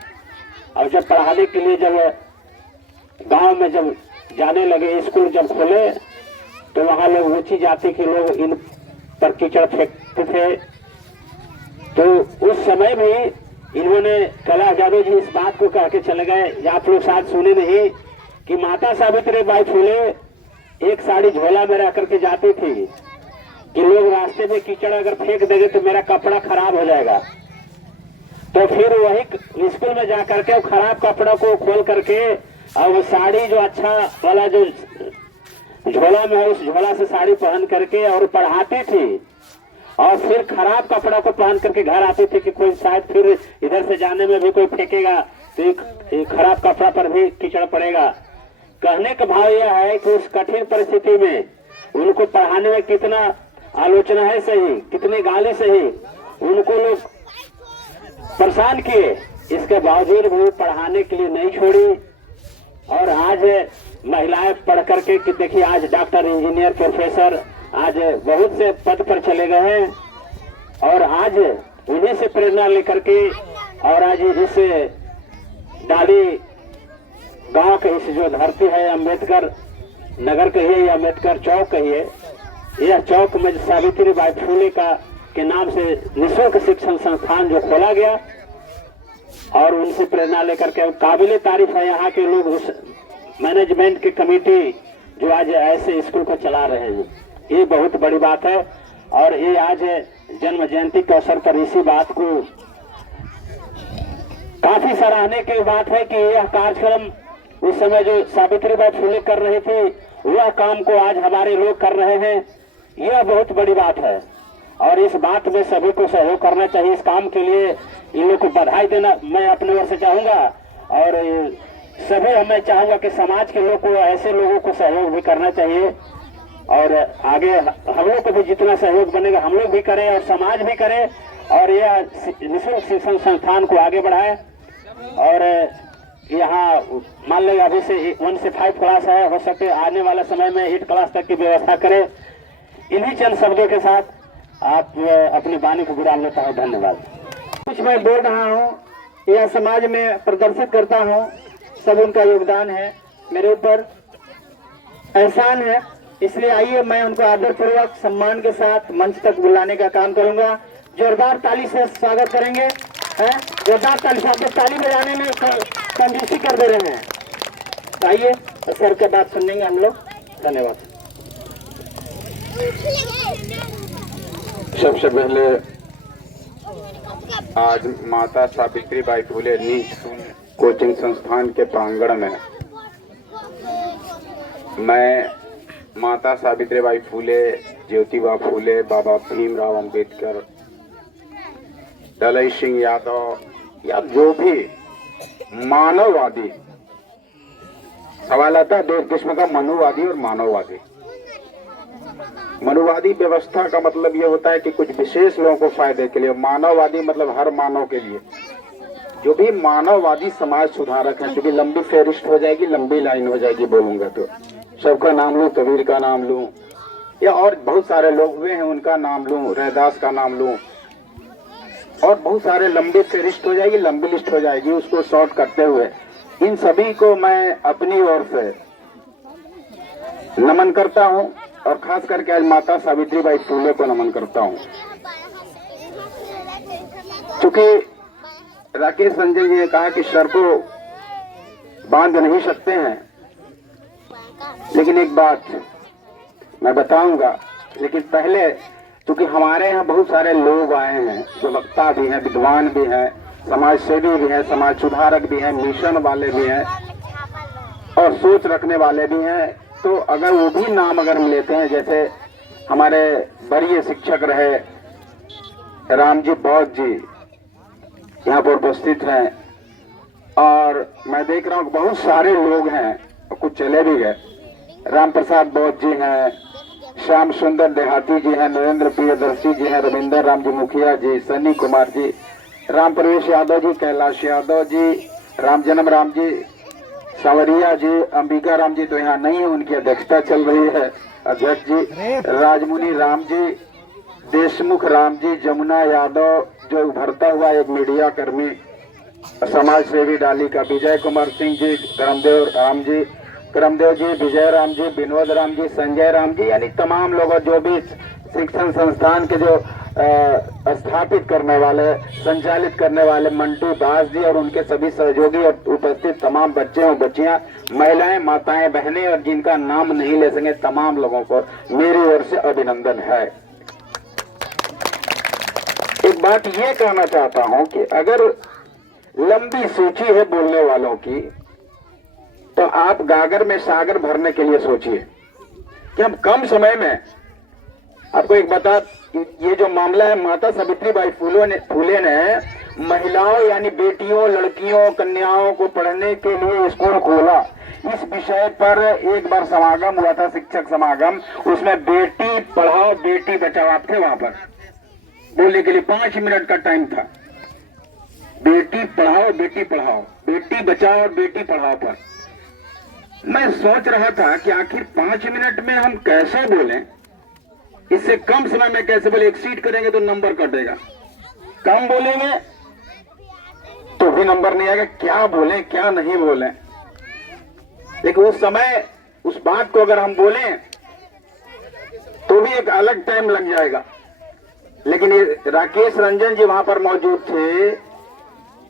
और जब पढ़ाने के लिए, जब गांव में जब जाने लगे, स्कूल जब खोले, तो वहां लोग ऊंची जाति के लोग इन पर कीचड़ फेंकते थे। तो उस समय भी इन्होंने, कैलाश यादव जी इस बात को कह के चले गए, आप लोग साथ सुने नहीं, कि माता सावित्रीबाई फुले एक साड़ी झोला में रह करके जाती थी कि लोग रास्ते में कीचड़ अगर फेंक देंगे तो मेरा कपड़ा खराब हो जाएगा। तो फिर वही स्कूल में जा करके खराब कपड़ा को खोल करके, और वो साड़ी जो अच्छा वाला जो झोला में है, उस झोला से साड़ी पहन करके और पढ़ाती थी, और फिर खराब कपड़ा को पहन करके घर आते थे कि कोई शायद फिर इधर से जाने में भी कोई फेंकेगा तो एक खराब कपड़ा पर भी कीचड़ पड़ेगा। कहने का भाव यह है कि उस कठिन परिस्थिति में उनको पढ़ाने में कितना आलोचना है सही, कितनी गाली सही, उनको लोग परेशान किए, इसके बावजूद भी पढ़ाने के लिए नहीं छोड़ी। और आज महिलाएं पढ़ करके कि देखिए, आज डॉक्टर, इंजीनियर, प्रोफेसर, आज बहुत से पद पर चले गए हैं, और आज उन्हीं से प्रेरणा लेकर के, और आज इस डाली गांव के इस जो धरती है, अम्बेडकर नगर कहिए या अम्बेडकर चौक कहिए, यह चौक में सावित्रीबाई फुले का के नाम से निःशुल्क शिक्षण संस्थान जो खोला गया, और उनसे प्रेरणा लेकर के काबिले तारीफ है यहाँ के लोग, उस मैनेजमेंट की कमेटी जो आज ऐसे स्कूल को चला रहे हैं। ये बहुत बड़ी बात है, और ये आज जन्म जयंती के अवसर पर इसी बात को काफी सराहने की बात है कि यह कार्यक्रम उस समय जो सावित्रीबाई फुले कर रहे थे, वह काम को आज हमारे लोग कर रहे हैं। यह बहुत बड़ी बात है, और इस बात में सभी को सहयोग करना चाहिए। इस काम के लिए इन लोग को बधाई देना मैं अपने ओर से चाहूंगा, और सभी मैं चाहूंगा कि समाज के लोग को, ऐसे लोगों को सहयोग भी करना चाहिए, और आगे हम लोग को भी जितना सहयोग बनेगा हम लोग भी करें और समाज भी करे, और यह निःशुल्क शिक्षण संस्थान को आगे बढ़ाए। और यहाँ मान लो अभी से 1 से 5 क्लास है, हो सके आने वाले समय में 8 क्लास तक की व्यवस्था करें। इन्हीं चंद शब्दों के साथ आप अपनी वाणी को विराम लेता हूँ। धन्यवाद। कुछ मैं बोल रहा हूँ यह समाज में प्रदर्शित करता हूँ, सब उनका योगदान है, मेरे ऊपर एहसान है, इसलिए आइए मैं उनको आदरपूर्वक सम्मान के साथ मंच तक बुलाने का काम करूंगा। जोरदार ताली से स्वागत करेंगे। जोरदार ताली से, आप लोग ताली बजाने में कंजूसी कर दे रहे हैं। तो आइए सर के बात सुनेंगे हम लोग। धन्यवाद। सबसे पहले आज माता सावित्रीबाई फुले निःशुल्क कोचिंग संस्थान के प्रांगण में मैं माता सावित्रीबाई फुले, ज्योतिबा फुले, बाबा भीमराव अंबेडकर, दलाई सिंह यादव या जो भी मानववादी, सवाल आता है दो किस्म का, मनुवादी और मानववादी। मनुवादी व्यवस्था का मतलब ये होता है कि कुछ विशेष लोगों को फायदे के लिए, मानववादी मतलब हर मानव के लिए। जो भी मानववादी समाज सुधारक है, क्योंकि लंबी फेरिस्ट हो जाएगी, लंबी लाइन हो जाएगी बोलूंगा तो, सबका नाम लूं, कबीर का नाम लूं या और बहुत सारे लोग हुए हैं उनका नाम लूं, रैदास का नाम लूं, और बहुत सारे लंबी फेरिस्ट हो जाएगी, लंबी लिस्ट हो जाएगी। उसको शॉर्ट करते हुए इन सभी को मैं अपनी ओर से नमन करता हूं, और खास करके आज माता सावित्रीबाई फुले को नमन करता हूं। क्योंकि राकेश रंजन जी ने कहा कि सर को बांध नहीं सकते हैं, लेकिन एक बात मैं बताऊंगा। लेकिन पहले, क्योंकि हमारे यहाँ बहुत सारे लोग आए हैं जो वक्ता भी हैं, विद्वान भी हैं, समाज सेवी भी हैं, समाज सुधारक भी हैं, मिशन वाले भी हैं और सोच रखने वाले भी हैं। तो अगर वो भी नाम अगर हम लेते हैं, जैसे हमारे वरीय शिक्षक रहे रामजी बौद्ध जी यहाँ पर उपस्थित हैं, और मैं देख रहा हूँ बहुत सारे लोग हैं, कुछ चले भी गए। राम प्रसाद बौद्ध जी हैं, श्याम सुंदर देहाती जी हैं, नरेंद्र प्रियदर्शी जी हैं, रविंदर राम जी मुखिया जी, सन्नी कुमार जी, राम प्रवेश यादव जी, कैलाश यादव जी, राम जन्म राम जी, सावरिया जी, अंबिका राम जी तो यहाँ नहीं है, उनकी अध्यक्षता चल रही है, अध्यक्ष जी, राजमुनि राम जी, देशमुख राम जी, जमुना यादव जो उभरता हुआ एक मीडिया कर्मी, समाज सेवी डाली का, विजय कुमार सिंह जी, करमदेव जी, विजय राम जी, विनोद राम जी, संजय राम जी, यानी तमाम लोग जो भी शिक्षण संस्थान के जो स्थापित करने वाले, संचालित करने वाले मंटू दास जी और उनके सभी सहयोगी और उपस्थित तमाम बच्चे और बच्चियां, महिलाएं, माताएं, बहनें और जिनका नाम नहीं ले सके तमाम लोगों को मेरी ओर से अभिनंदन है। एक बात ये कहना चाहता हूं कि अगर लंबी सूची है बोलने वालों की, तो आप गागर में सागर भरने के लिए सोचिए कि हम कम समय में आपको एक बता, ये जो मामला है, माता सावित्रीबाई फुले ने महिलाओं यानी बेटियों, लड़कियों, कन्याओं को पढ़ने के लिए स्कूल खोला। इस विषय पर एक बार समागम हुआ था, शिक्षक समागम, उसमें बेटी पढ़ाओ बेटी बचाओ, आप थे वहां पर बोलने के लिए, 5 मिनट का टाइम था। बेटी पढ़ाओ बेटी पढ़ाओ, बेटी बचाओ और बेटी पढ़ाओ पर मैं सोच रहा था कि आखिर 5 मिनट में हम कैसे बोलें, इससे कम समय में कैसे बोले। एक्सीड करेंगे तो नंबर कटेगा, कम बोलेंगे तो भी नंबर नहीं आएगा। क्या बोले क्या नहीं बोले, लेकिन उस समय उस बात को अगर हम बोले तो भी एक अलग टाइम लग जाएगा। लेकिन ये राकेश रंजन जी वहां पर मौजूद थे।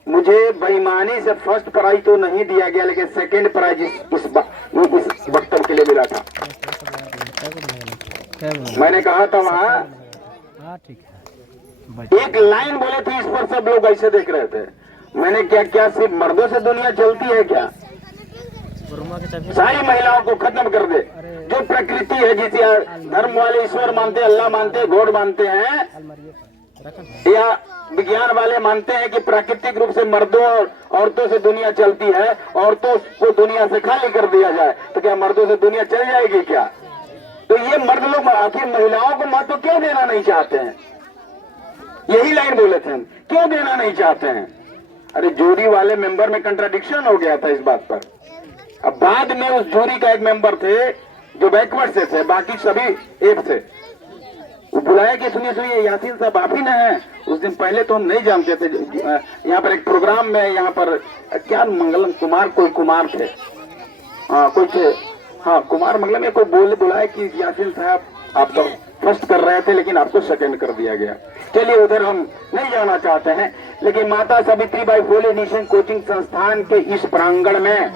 मुझे बेईमानी से फर्स्ट प्राइज तो नहीं दिया गया, लेकिन सेकंड प्राइज इस वक्तव्य के लिए मिला था। मैंने कहा था वहां, एक लाइन बोले थे, इस पर सब लोग ऐसे देख रहे थे। मैंने क्या सिर्फ मर्दों से दुनिया चलती है क्या? सारी महिलाओं को खत्म कर दे। जो प्रकृति है, जिसे धर्म वाले ईश्वर मानते, अल्लाह मानते, गॉड मानते हैं, या विज्ञान वाले मानते हैं कि प्राकृतिक रूप से मर्दों और औरतों से दुनिया चलती है, औरतों को दुनिया से खाली कर दिया जाए तो क्या मर्दों से दुनिया चल जाएगी क्या? तो ये मर्द लोग आखिर महिलाओं को महत्व क्यों देना नहीं चाहते हैं? यही लाइन बोले थे हम, क्यों देना नहीं चाहते हैं? अरे जूरी वाले मेंबर में कंट्राडिक्शन हो गया था इस बात पर। अब बाद में उस जूरी का एक मेंबर थे जो बैकवर्ड से थे, बाकी सभी एक थे। वो बुलाया कि सुनिए सुनिए यासीन साहब आप ही न हैं। उस दिन पहले तो हम नहीं जानते थे। यहाँ पर एक प्रोग्राम में यहाँ पर क्या मंगलम कुमार कोई कुमार थे, हाँ कोई थे, हाँ कुमार मंगलम में कोई बुलाया कि यासीन साहब आप तो फर्स्ट कर रहे थे लेकिन आपको सेकंड कर दिया गया। चलिए उधर हम नहीं जाना चाहते हैं, लेकिन माता सावित्रीबाई फुले नेशनल कोचिंग संस्थान के इस प्रांगण में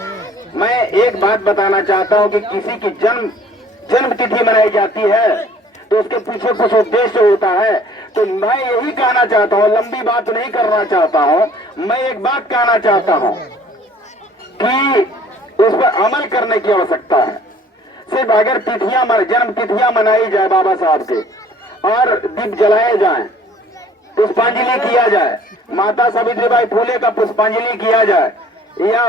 मैं एक बात बताना चाहता हूं कि किसी की जन्म तिथि मनाई जाती है तो उसके पीछे कुछ उद्देश्य होता है। तो मैं यही कहना चाहता हूं, लंबी बात नहीं करना चाहता हूं, मैं एक बात कहना चाहता हूं कि उस पर अमल करने की आवश्यकता है। सिर्फ अगर जन्म तिथियां मनाई जाए बाबा साहब के और दीप जलाए जाए, पुष्पांजलि किया जाए, माता सावित्रीबाई फुले का पुष्पांजलि किया जाए या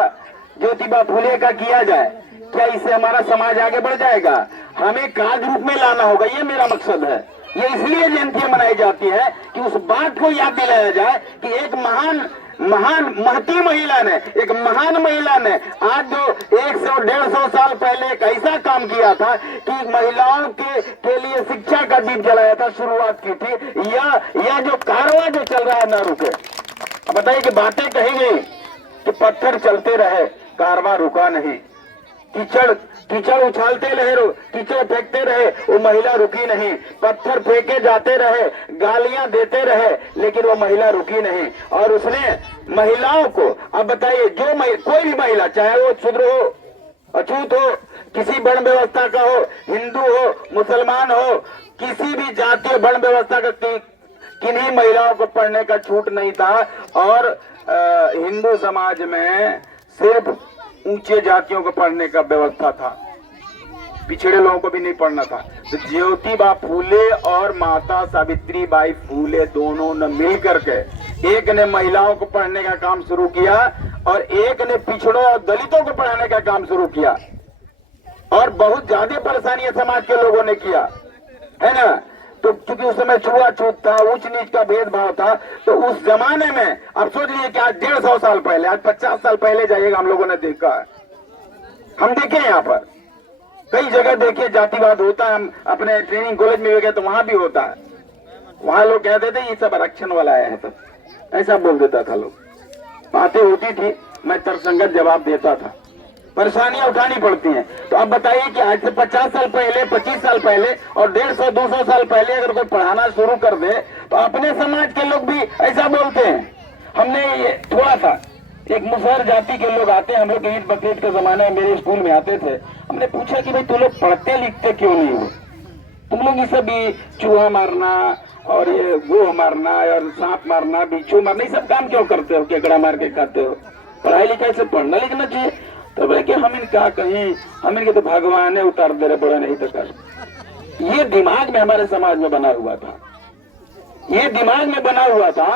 ज्योतिबा फुले का किया जाए, क्या इससे हमारा समाज आगे बढ़ जाएगा? हमें कार्य रूप में लाना होगा, ये मेरा मकसद है। ये इसलिए जयंतियां मनाई जाती है कि उस बात को याद दिलाया जाए कि एक महती महिला ने, एक महान महिला ने आज जो 100-150 साल पहले एक ऐसा काम किया था कि महिलाओं के लिए शिक्षा का दीप जलाया था, शुरुआत की थी। या जो कारवां जो चल रहा है ना रुके। अब बताइए कि बातें कही गई कि पत्थर चलते रहे, कारवां रुका नहीं, कीचड़ उछालते रहे, कीचड़ फेंकते रहे, वो महिला रुकी नहीं, पत्थर फेंके जाते रहे, गालियां देते रहे, लेकिन वो महिला रुकी नहीं। और उसने महिलाओं को, अब बताइए कोई भी महिला, चाहे वो शूद्र हो, अछूत हो, किसी वर्ण व्यवस्था का हो, हिंदू हो, मुसलमान हो, किसी भी जातीय वर्ण व्यवस्था का किन्हीं महिलाओं को पढ़ने का छूट नहीं था। और हिंदू समाज में सिर्फ ऊंचे जातियों को पढ़ने का व्यवस्था था, पिछड़े लोगों को भी नहीं पढ़ना था। तो ज्योतिबा फूले और माता सावित्रीबाई फूले दोनों ने मिलकर के, एक ने महिलाओं को पढ़ने का काम शुरू किया और एक ने पिछड़ों और दलितों को पढ़ाने का काम शुरू किया। और बहुत ज्यादा परेशानी समाज के लोगों ने किया है ना। तो क्योंकि उस समय छुआछूत था, ऊंच नीच का भेदभाव था, तो उस जमाने में आप सोच लीजिए कि आज 150 साल पहले, आज 50 साल पहले जाइएगा, हम लोगों ने देखा है, हम देखे यहाँ पर कई जगह देखे जातिवाद होता है। हम अपने ट्रेनिंग कॉलेज में गए तो वहां भी होता है। वहां लोग कहते थे ये सब आरक्षण वाला है, तो ऐसा बोल देता था लोग, बातें होती थी, मैं तर्कसंगत जवाब देता था। परेशानियां उठानी पड़ती हैं। तो अब बताइए कि आज से 50 साल पहले, 25 साल पहले और 150-200 साल पहले अगर कोई पढ़ाना शुरू कर दे तो अपने समाज के लोग भी ऐसा बोलते हैं। हमने ये थोड़ा सा एक मुसहर जाति के लोग आते हैं, हम लोग ईद बकरीद के जमाने में मेरे स्कूल में आते थे। हमने पूछा कि भाई तुम लोग पढ़ते लिखते क्यों नहीं हो? तुम लोग ये सब चूहा मारना और ये गोह मारना और सांप मारना, बिच्छू मारना, ये सब काम क्यों करते हो? केकड़ा मार के खाते हो? पढ़ाई लिखाई से पढ़ना लिखना चाहिए। तो बोले कि हम इनका कहीं, हम इनके तो भगवान ने उतार दे रहे, बड़ा नहीं तो कर। ये दिमाग में हमारे समाज में बना हुआ था, ये दिमाग में बना हुआ था।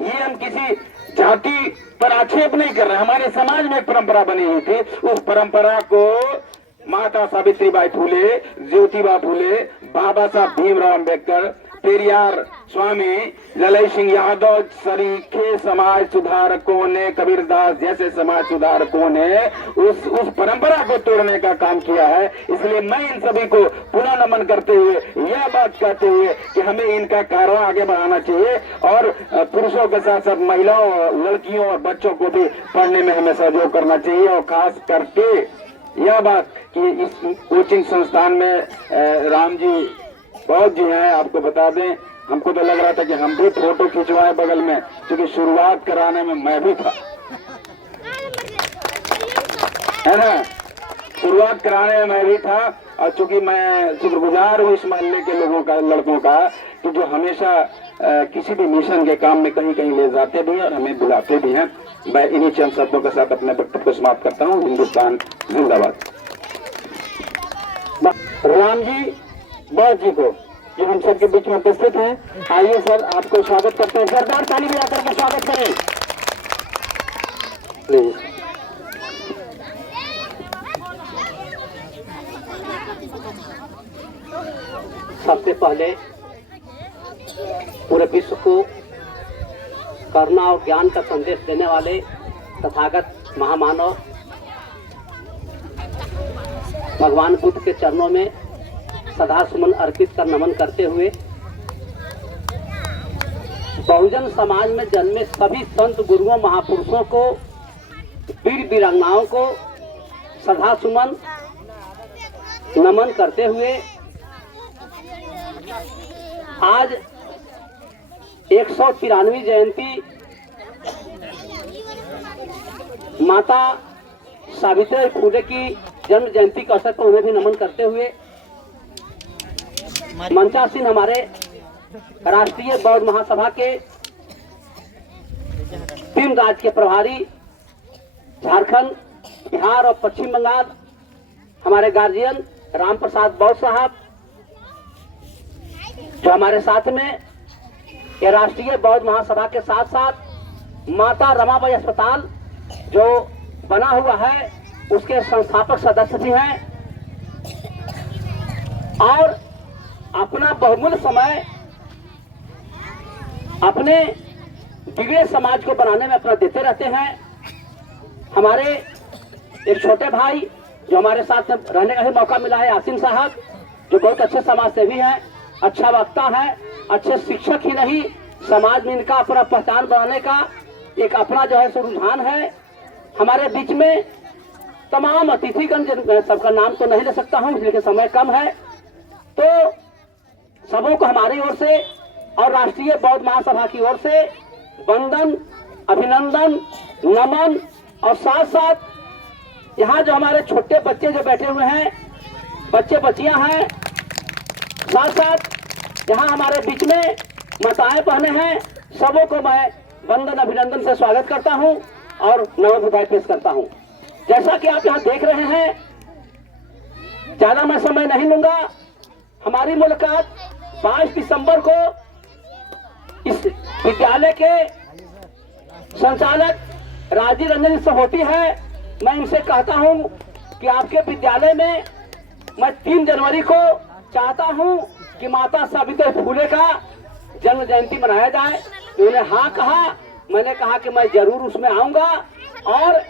ये हम किसी जाति पर आक्षेप नहीं कर रहे, हमारे समाज में एक परंपरा बनी हुई थी। उस परंपरा को माता सावित्रीबाई फुले, ज्योतिबा फुले, बाबा साहब भीमराव अम्बेडकर, पेरियार स्वामी ललई सिंह यादव सरीखे समाज सुधारकों ने, कबीरदास जैसे समाज सुधारकों ने उस परंपरा को तोड़ने का काम किया है। इसलिए मैं इन सभी को पुनः नमन करते हुए यह बात कहते हुए कि हमें इनका कारवां आगे बढ़ाना चाहिए और पुरुषों के साथ साथ महिलाओं, लड़कियों और बच्चों को भी पढ़ने में हमें सहयोग करना चाहिए। और खास करके यह बात कि इस कोचिंग संस्थान में राम जी बहुत जी हैं, आपको बता दें, हमको तो लग रहा था कि हम भी फोटो खिंचवाए बगल में, क्योंकि शुरुआत कराने में मैं भी था, है ना, शुरुआत कराने में मैं भी था। और चूंकि मैं शुक्रगुजार हूँ इस मोहल्ले के लोगों का, लड़कों का, कि जो हमेशा किसी भी मिशन के काम में कहीं कहीं ले जाते भी हैं और हमें बुलाते भी हैं। मैं इन्हीं चंद शब्दों के साथ अपने वक्तव्य को समाप्त करता हूँ। हिंदुस्तान जिंदाबाद। राम जी बौद्ध जी को जो हम सबके बीच में उपस्थित हैं, आइए सर आपको स्वागत करते हैं। जोरदार ताली बजाकर के स्वागत करें प्लीज। सबसे पहले पूरे विश्व को करुणा और ज्ञान का संदेश देने वाले तथागत महामानव भगवान बुद्ध के चरणों में सदा सुमन अर्पित कर नमन करते हुए बहुजन समाज में जन्मे सभी संत गुरुओं महापुरुषों को, वीर वीरांगनाओं को सदा सुमन नमन करते हुए आज 193वीं जयंती माता सावित्री फुले की जन्म जयंती के अवसर पर उन्हें भी नमन करते हुए मंचासीन हमारे राष्ट्रीय बौद्ध महासभा के 3 राज्य के प्रभारी झारखंड, बिहार और पश्चिम बंगाल, हमारे गार्जियन राम प्रसाद बौद्ध साहब जो हमारे साथ में, ये राष्ट्रीय बौद्ध महासभा के साथ साथ माता रमाबाई अस्पताल जो बना हुआ है उसके संस्थापक सदस्य भी हैं और अपना बहुमूल्य समय अपने बिगड़े समाज को बनाने में अपना देते रहते हैं। हमारे एक छोटे भाई जो हमारे साथ रहने का ही मौका मिला है, यासीन साहब, जो बहुत अच्छे समाज सेवी हैं, अच्छा वक्ता है, अच्छे शिक्षक ही नहीं, समाज में इनका अपना पहचान बनाने का एक अपना जो है रुझान है। हमारे बीच में तमाम अतिथिगण, सबका नाम तो नहीं ले सकता हूँ इसलिए समय कम है, तो सबों को हमारी ओर से और राष्ट्रीय बौद्ध महासभा की ओर से वंदन, अभिनंदन, नमन और साथ साथ यहाँ जो हमारे छोटे बच्चे जो बैठे हुए हैं, बच्चे बच्चियां हैं, साथ साथ यहाँ हमारे बीच में माताएं बहनें हैं, सबों को मैं वंदन अभिनंदन से स्वागत करता हूँ और नमन बधाई पेश करता हूँ। जैसा कि आप यहाँ देख रहे हैं, ज्यादा मैं समय नहीं लूंगा। हमारी मुलाकात 5 दिसंबर को इस विद्यालय के संचालक राजीव रंजन जी से होती है। मैं इनसे कहता हूं कि आपके विद्यालय में मैं 3 जनवरी को चाहता हूं कि माता सावित्री फुले का जन्म जयंती मनाया जाए। उन्होंने हाँ कहा, मैंने कहा कि मैं जरूर उसमें आऊंगा और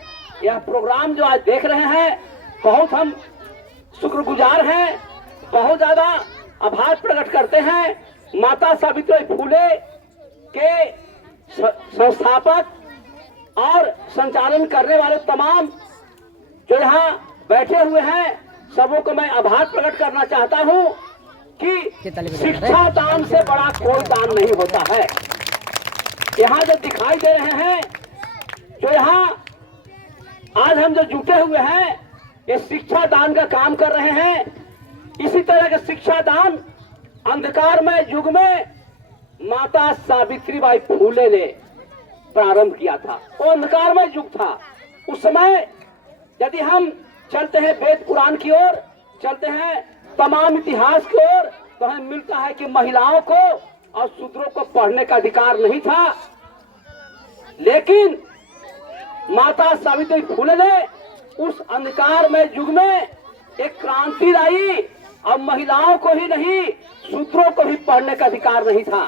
यह प्रोग्राम जो आज देख रहे हैं, बहुत हम शुक्रगुजार हैं, बहुत ज्यादा आभार प्रकट करते हैं माता सावित्री फुले के संस्थापक और संचालन करने वाले तमाम जो यहाँ बैठे हुए हैं, सबों को मैं आभार प्रकट करना चाहता हूँ कि शिक्षा दान से बड़ा कोई दान नहीं होता है। यहाँ जो दिखाई दे रहे हैं, जो यहाँ आज हम जो जुटे हुए हैं, ये शिक्षा दान का काम कर रहे हैं। इसी तरह के शिक्षा दान अंधकारमय युग में माता सावित्रीबाई फुले ने प्रारंभ किया था। वो अंधकारमय युग था। उस समय यदि हम चलते हैं वेद पुराण की ओर, चलते हैं तमाम इतिहास की ओर, तो हमें मिलता है कि महिलाओं को और शूद्रों को पढ़ने का अधिकार नहीं था। लेकिन माता सावित्री फुले ने उस अंधकारमय युग में एक क्रांति लाई और महिलाओं को ही नहीं, शूद्रों को भी पढ़ने का अधिकार नहीं था।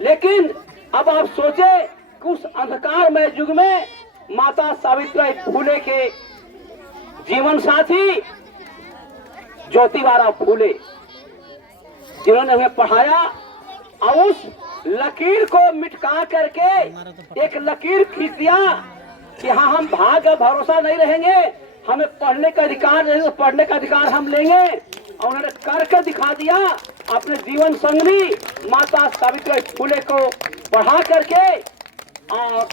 लेकिन अब आप सोचे कि उस अंधकारमय युग में माता सावित्री फुले के जीवन साथी ज्योतिबा फुले, जिन्होंने हमें पढ़ाया और उस लकीर को मिटका करके एक लकीर खींच दिया कि हाँ, हम भाग्य भरोसा नहीं रहेंगे, हमें पढ़ने का अधिकार नहीं, तो पढ़ने का अधिकार हम लेंगे। और उन्होंने करके दिखा दिया। अपने जीवन संगनी माता सावित्री फुले को पढ़ा करके और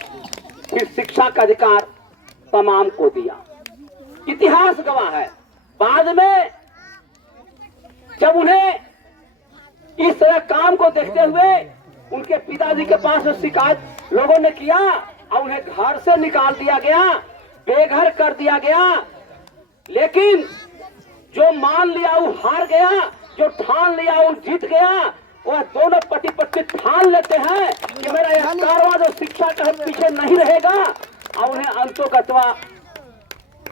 फिर शिक्षा का अधिकार तमाम को दिया। इतिहास गवाह है। बाद में जब उन्हें इस तरह काम को देखते हुए उनके पिताजी के पास शिकायत लोगों ने किया और उन्हें घर से निकाल दिया गया, बेघर कर दिया गया। लेकिन जो मान लिया वो हार गया, जो ठान लिया वो जीत गया। वह दोनों पति पत्नी ठान लेते हैं कि मेरा यह कारवां जो शिक्षा का पीछे नहीं रहेगा। और उन्हें अंतोगत्वा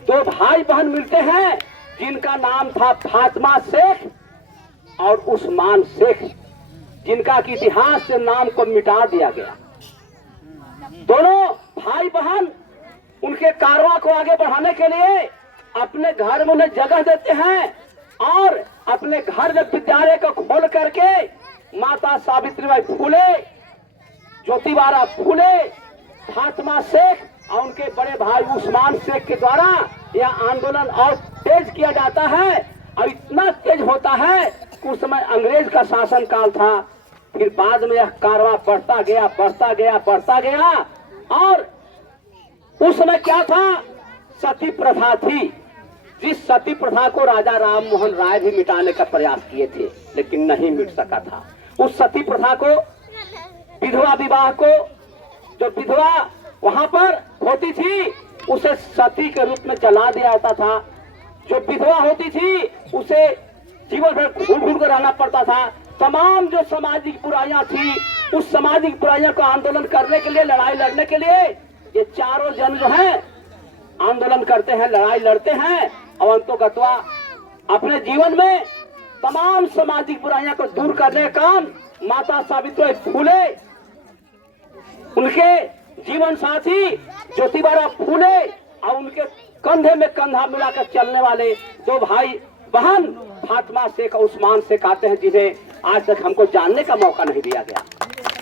2 भाई बहन मिलते हैं जिनका नाम था फातिमा शेख और उस्मान शेख, जिनका कि इतिहास से नाम को मिटा दिया गया। दोनों भाई बहन उनके कारवां को आगे बढ़ाने के लिए अपने घर में उन्हें जगह देते हैं और अपने घर में विद्यालय को खोल करके माता सावित्रीबाई फूले, ज्योतिबा फूले, फातिमा शेख और उनके बड़े भाई उस्मान शेख के द्वारा यह आंदोलन और तेज किया जाता है। और इतना तेज होता है कि उस समय अंग्रेज का शासन काल था। फिर बाद में यह कारवां बढ़ता गया, बढ़ता गया, बढ़ता गया। और उस समय क्या था, सती प्रथा थी, जिस सती प्रथा को राजा राम मोहन राय भी मिटाने का प्रयास किए थे, लेकिन नहीं मिट सका था। उस सती प्रथा को, विधवा विवाह को, जो विधवा वहां पर होती थी उसे सती के रूप में जला दिया जाता था। जो विधवा होती थी उसे जीवन भर घूर कर रहना पड़ता था। तमाम जो सामाजिक बुराइयां थी, उस सामाजिक बुराइयों को आंदोलन करने के लिए, लड़ाई लड़ने के लिए ये चारों जन जो है आंदोलन करते हैं, लड़ाई लड़ते हैं और अंतोगत्वा अपने जीवन में तमाम सामाजिक बुराइयों को दूर करने का काम माता सावित्रीबाई फूले, उनके जीवन साथी ज्योतिबा फूले और उनके कंधे में कंधा मिलाकर चलने वाले दो भाई बहन फातिमा शेख और उस्मान शेख आते हैं, जिन्हें आज तक हमको जानने का मौका नहीं दिया गया।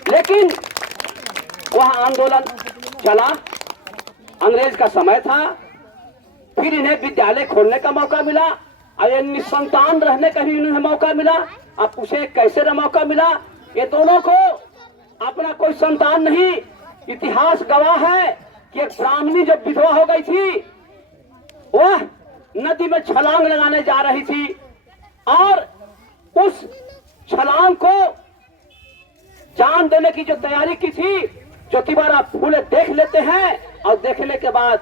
लेकिन वह आंदोलन चला, अंग्रेज का समय था। फिर इन्हें विद्यालय खोलने का मौका मिला और ये निसंतान रहने का भी इन्हें मौका मिला। अब उसे कैसे मौका मिला, ये दोनों को अपना कोई संतान नहीं। इतिहास गवाह है कि एक ब्राह्मणी जब विधवा हो गई थी, वह नदी में छलांग लगाने जा रही थी और उस छलांग को जान देने की जो तैयारी की थी, ज्योतिबा फूले देख लेते हैं और देखने के बाद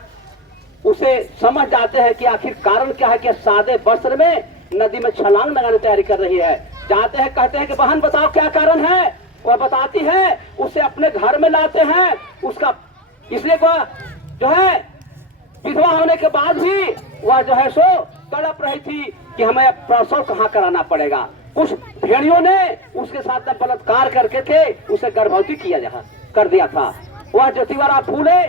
उसे समझ जाते हैं कि आखिर कारण क्या है कि सादे वस्त्र में नदी में छलांग लगाने की तैयारी कर रही है। जाते हैं, कहते हैं कि बहन बताओ क्या कारण है। वह बताती है, उसे अपने घर में लाते हैं। उसका इसलिए वह जो है विधवा होने के बाद भी वह जो है सो तड़प रही थी कि हमें प्रसव कहाँ कराना पड़ेगा। कुछ भेड़ियों ने उसके साथ बलात्कार करके थे, उसे गर्भवती कर दिया था। वह ज्योतिबा फूले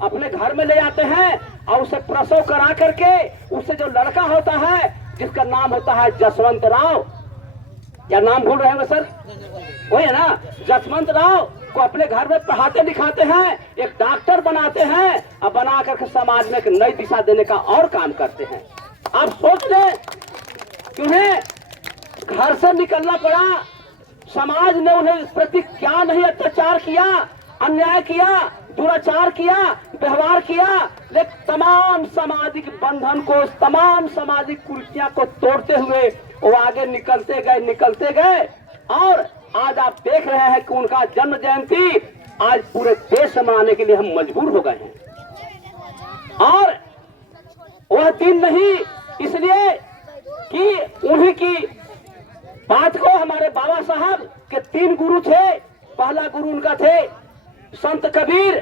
अपने घर में ले आते हैं और उसे प्रसव करा करके उससे जो लड़का होता है, जिसका नाम होता है जसवंत राव, क्या नाम भूल रहे होंगे सर, वही है ना, जसवंत राव को अपने घर में पढ़ाते लिखाते हैं, एक डॉक्टर बनाते हैं और बना करके समाज में एक नई दिशा देने का और काम करते हैं। आप सोच लें कि उन्हें घर से निकलना पड़ा, समाज ने उन्हें प्रति क्या नहीं अत्याचार किया, अन्याय किया, दुराचार किया, व्यवहार किया, लेकिन तमाम सामाजिक बंधन को, तमाम सामाजिक कुर्सियां को तोड़ते हुए वो आगे निकलते गए और आज आप देख रहे हैं कि उनका जन्म जयंती आज पूरे देश में मनाने के लिए हम मजबूर हो गए हैं। और वह दिन नहीं इसलिए कि उन्हीं की बात को हमारे बाबा साहब के 3 गुरु थे। पहला गुरु उनका थे संत कबीर,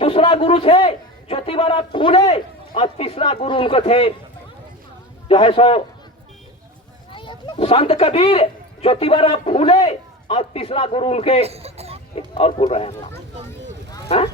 दूसरा गुरु थे ज्योतिबा फूले और तीसरा गुरु उनको थे जो है सो संत कबीर, ज्योतिबा फूले और तीसरा गुरु उनके और बोल रहे हैं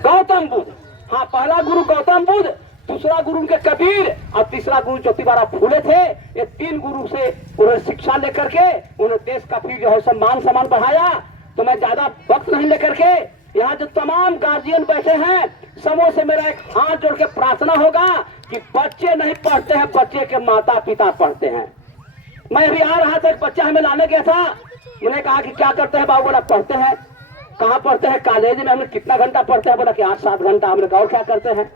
गौतम बुद्ध। हाँ, पहला गुरु गौतम बुद्ध, दूसरा गुरु उनके कबीर और तीसरा गुरु ज्योतिबा फूले थे। ये 3 गुरु से उन्होंने शिक्षा लेकर के उन्होंने देश का फिर जो है सम्मान बढ़ाया। तो मैं ज्यादा वक्त नहीं लेकर के यहाँ जो तमाम गार्जियन बैठे हैं, समूह से मेरा एक हाथ जोड़ के प्रार्थना होगा कि बच्चे नहीं पढ़ते हैं, बच्चे के माता पिता पढ़ते हैं। मैं अभी आ रहा था, एक बच्चा हमें लाने गया था, मैंने कहा कि क्या करते हैं बाबू, बोला पढ़ते हैं। कहाँ पढ़ते हैं? कॉलेज में। हमने कितना घंटा पढ़ते हैं? बोला कि 8-7 घंटा। हमने कहा और क्या करते हैं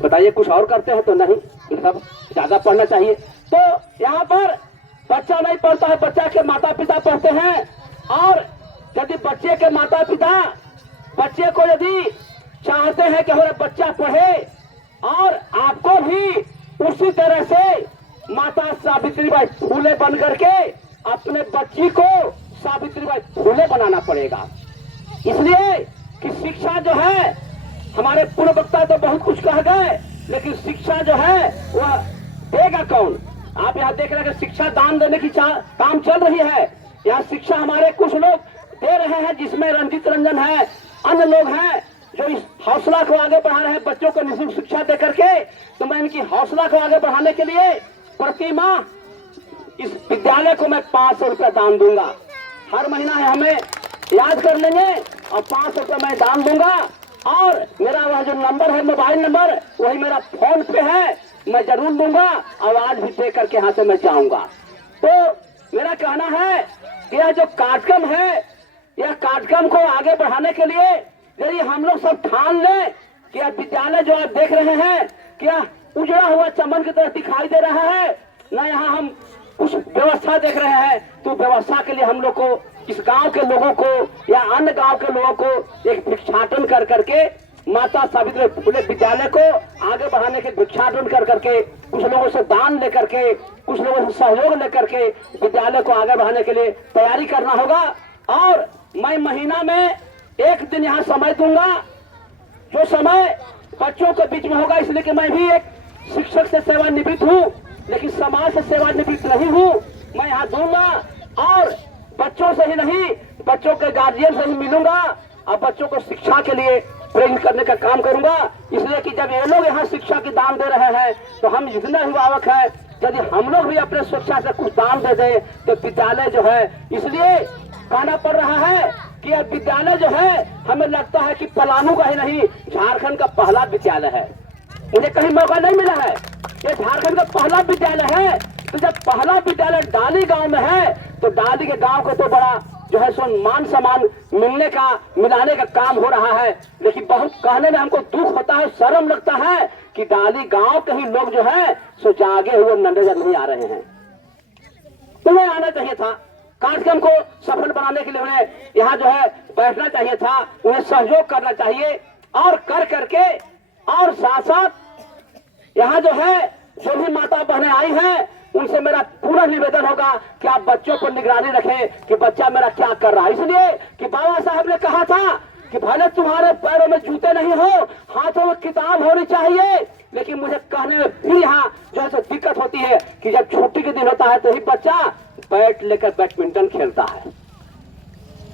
बताइए, कुछ और करते हैं? तो नहीं, सब ज्यादा पढ़ना चाहिए। तो यहाँ पर बच्चा नहीं पढ़ता है, बच्चा के माता पिता पढ़ते हैं। और यदि बच्चे के माता पिता बच्चे को यदि चाहते हैं कि हमारा बच्चा पढ़े और आपको भी उसी तरह से माता सावित्रीबाई फूले बन करके अपने बच्ची को सावित्रीबाई फूले बनाना पड़ेगा। इसलिए कि शिक्षा जो है, हमारे पूर्व वक्ता तो बहुत कुछ कह गए, लेकिन शिक्षा जो है वह देगा कौन? आप यहाँ देख रहे हैं कि शिक्षा दान देने की काम चल रही है। यहाँ शिक्षा हमारे कुछ लोग दे रहे हैं, जिसमें रंजित रंजन है, अन्य लोग हैं जो इस हौसला को आगे बढ़ा रहे हैं बच्चों को निःशुल्क शिक्षा दे करके। तो मैं इनकी हौसला को आगे बढ़ाने के लिए प्रति माह इस विद्यालय को मैं 500 रुपया दान दूंगा। हर महीना है, हमें याद कर लेंगे और 500 रुपया मैं दान दूंगा। और मेरा वह जो नंबर है, मोबाइल नंबर, वही मेरा फोन पे है, मैं जरूर दूंगा। आवाज भी दे करके यहाँ से मैं जाऊंगा। तो मेरा कहना है कि यह जो कार्यक्रम है, यह कार्यक्रम को आगे बढ़ाने के लिए यदि हम लोग सब ठान लें कि यह विद्यालय जो आप देख रहे हैं क्या उजड़ा हुआ चमन की तरह दिखाई दे रहा है ना, यहाँ हम कुछ व्यवस्था देख रहे हैं, तो व्यवस्था के लिए हम लोग को इस गांव के लोगों को या अन्य गांव के लोगों को एक भिक्षाटन कर करके माता सावित्री फुले विद्यालय को आगे बढ़ाने के भिक्षाटन कर करके, कुछ लोगों से दान लेकर के, कुछ लोगों से सहयोग लेकर के विद्यालय को आगे बढ़ाने के लिए तैयारी करना होगा। और मैं महीना में एक दिन यहाँ समय दूंगा, जो समय बच्चों के बीच में होगा, इसलिए कि मैं भी एक शिक्षक से सेवानिवृत्त हूँ, लेकिन समाज से सेवानिवृत्त नहीं हूँ। मैं यहाँ दूंगा और बच्चों से ही नहीं, बच्चों के गार्जियन से ही मिलूंगा और बच्चों को शिक्षा के लिए प्रेरित करने का काम करूंगा। इसलिए कि जब ये लोग यहाँ शिक्षा की दान दे रहे हैं, तो हम जितना अभिभावक है, यदि हम लोग भी अपने शिक्षा से कुछ दान दे दें तो विद्यालय जो है, इसलिए कहना पड़ रहा है कि यह विद्यालय जो है, हमें लगता है कि पलामू का ही नहीं, झारखंड का पहला विद्यालय है। मुझे कहीं मौका नहीं मिला है, ये झारखंड का पहला विद्यालय है। तो जब पहला विद्यालय डाली गांव में है, तो डाली के गांव को तो बड़ा जो है सो मान सम्मान मिलाने का काम हो रहा है। लेकिन बहुत कहने में हमको दुख होता है, शर्म लगता है कि डाली गांव के ही लोग जो है सो जागे हुए नजर नहीं आ रहे हैं। उन्हें आना चाहिए था, कार्यक्रम को सफल बनाने के लिए उन्हें यहाँ जो है बैठना चाहिए था, उन्हें सहयोग करना चाहिए। और कर करके और साथ साथ यहाँ जो है जो भी माता बहनें आई हैं, उनसे मेरा पूरा निवेदन होगा कि आप बच्चों पर निगरानी रखें कि बच्चा मेरा क्या कर रहा है। इसलिए कि बाबा साहब ने कहा था कि भले तुम्हारे पैरों में जूते नहीं हो, हाथों में किताब होनी चाहिए। लेकिन मुझे कहने में भी यहाँ जो है दिक्कत होती है कि जब छुट्टी के दिन होता है तो ही बच्चा बैट लेकर बैडमिंटन खेलता है।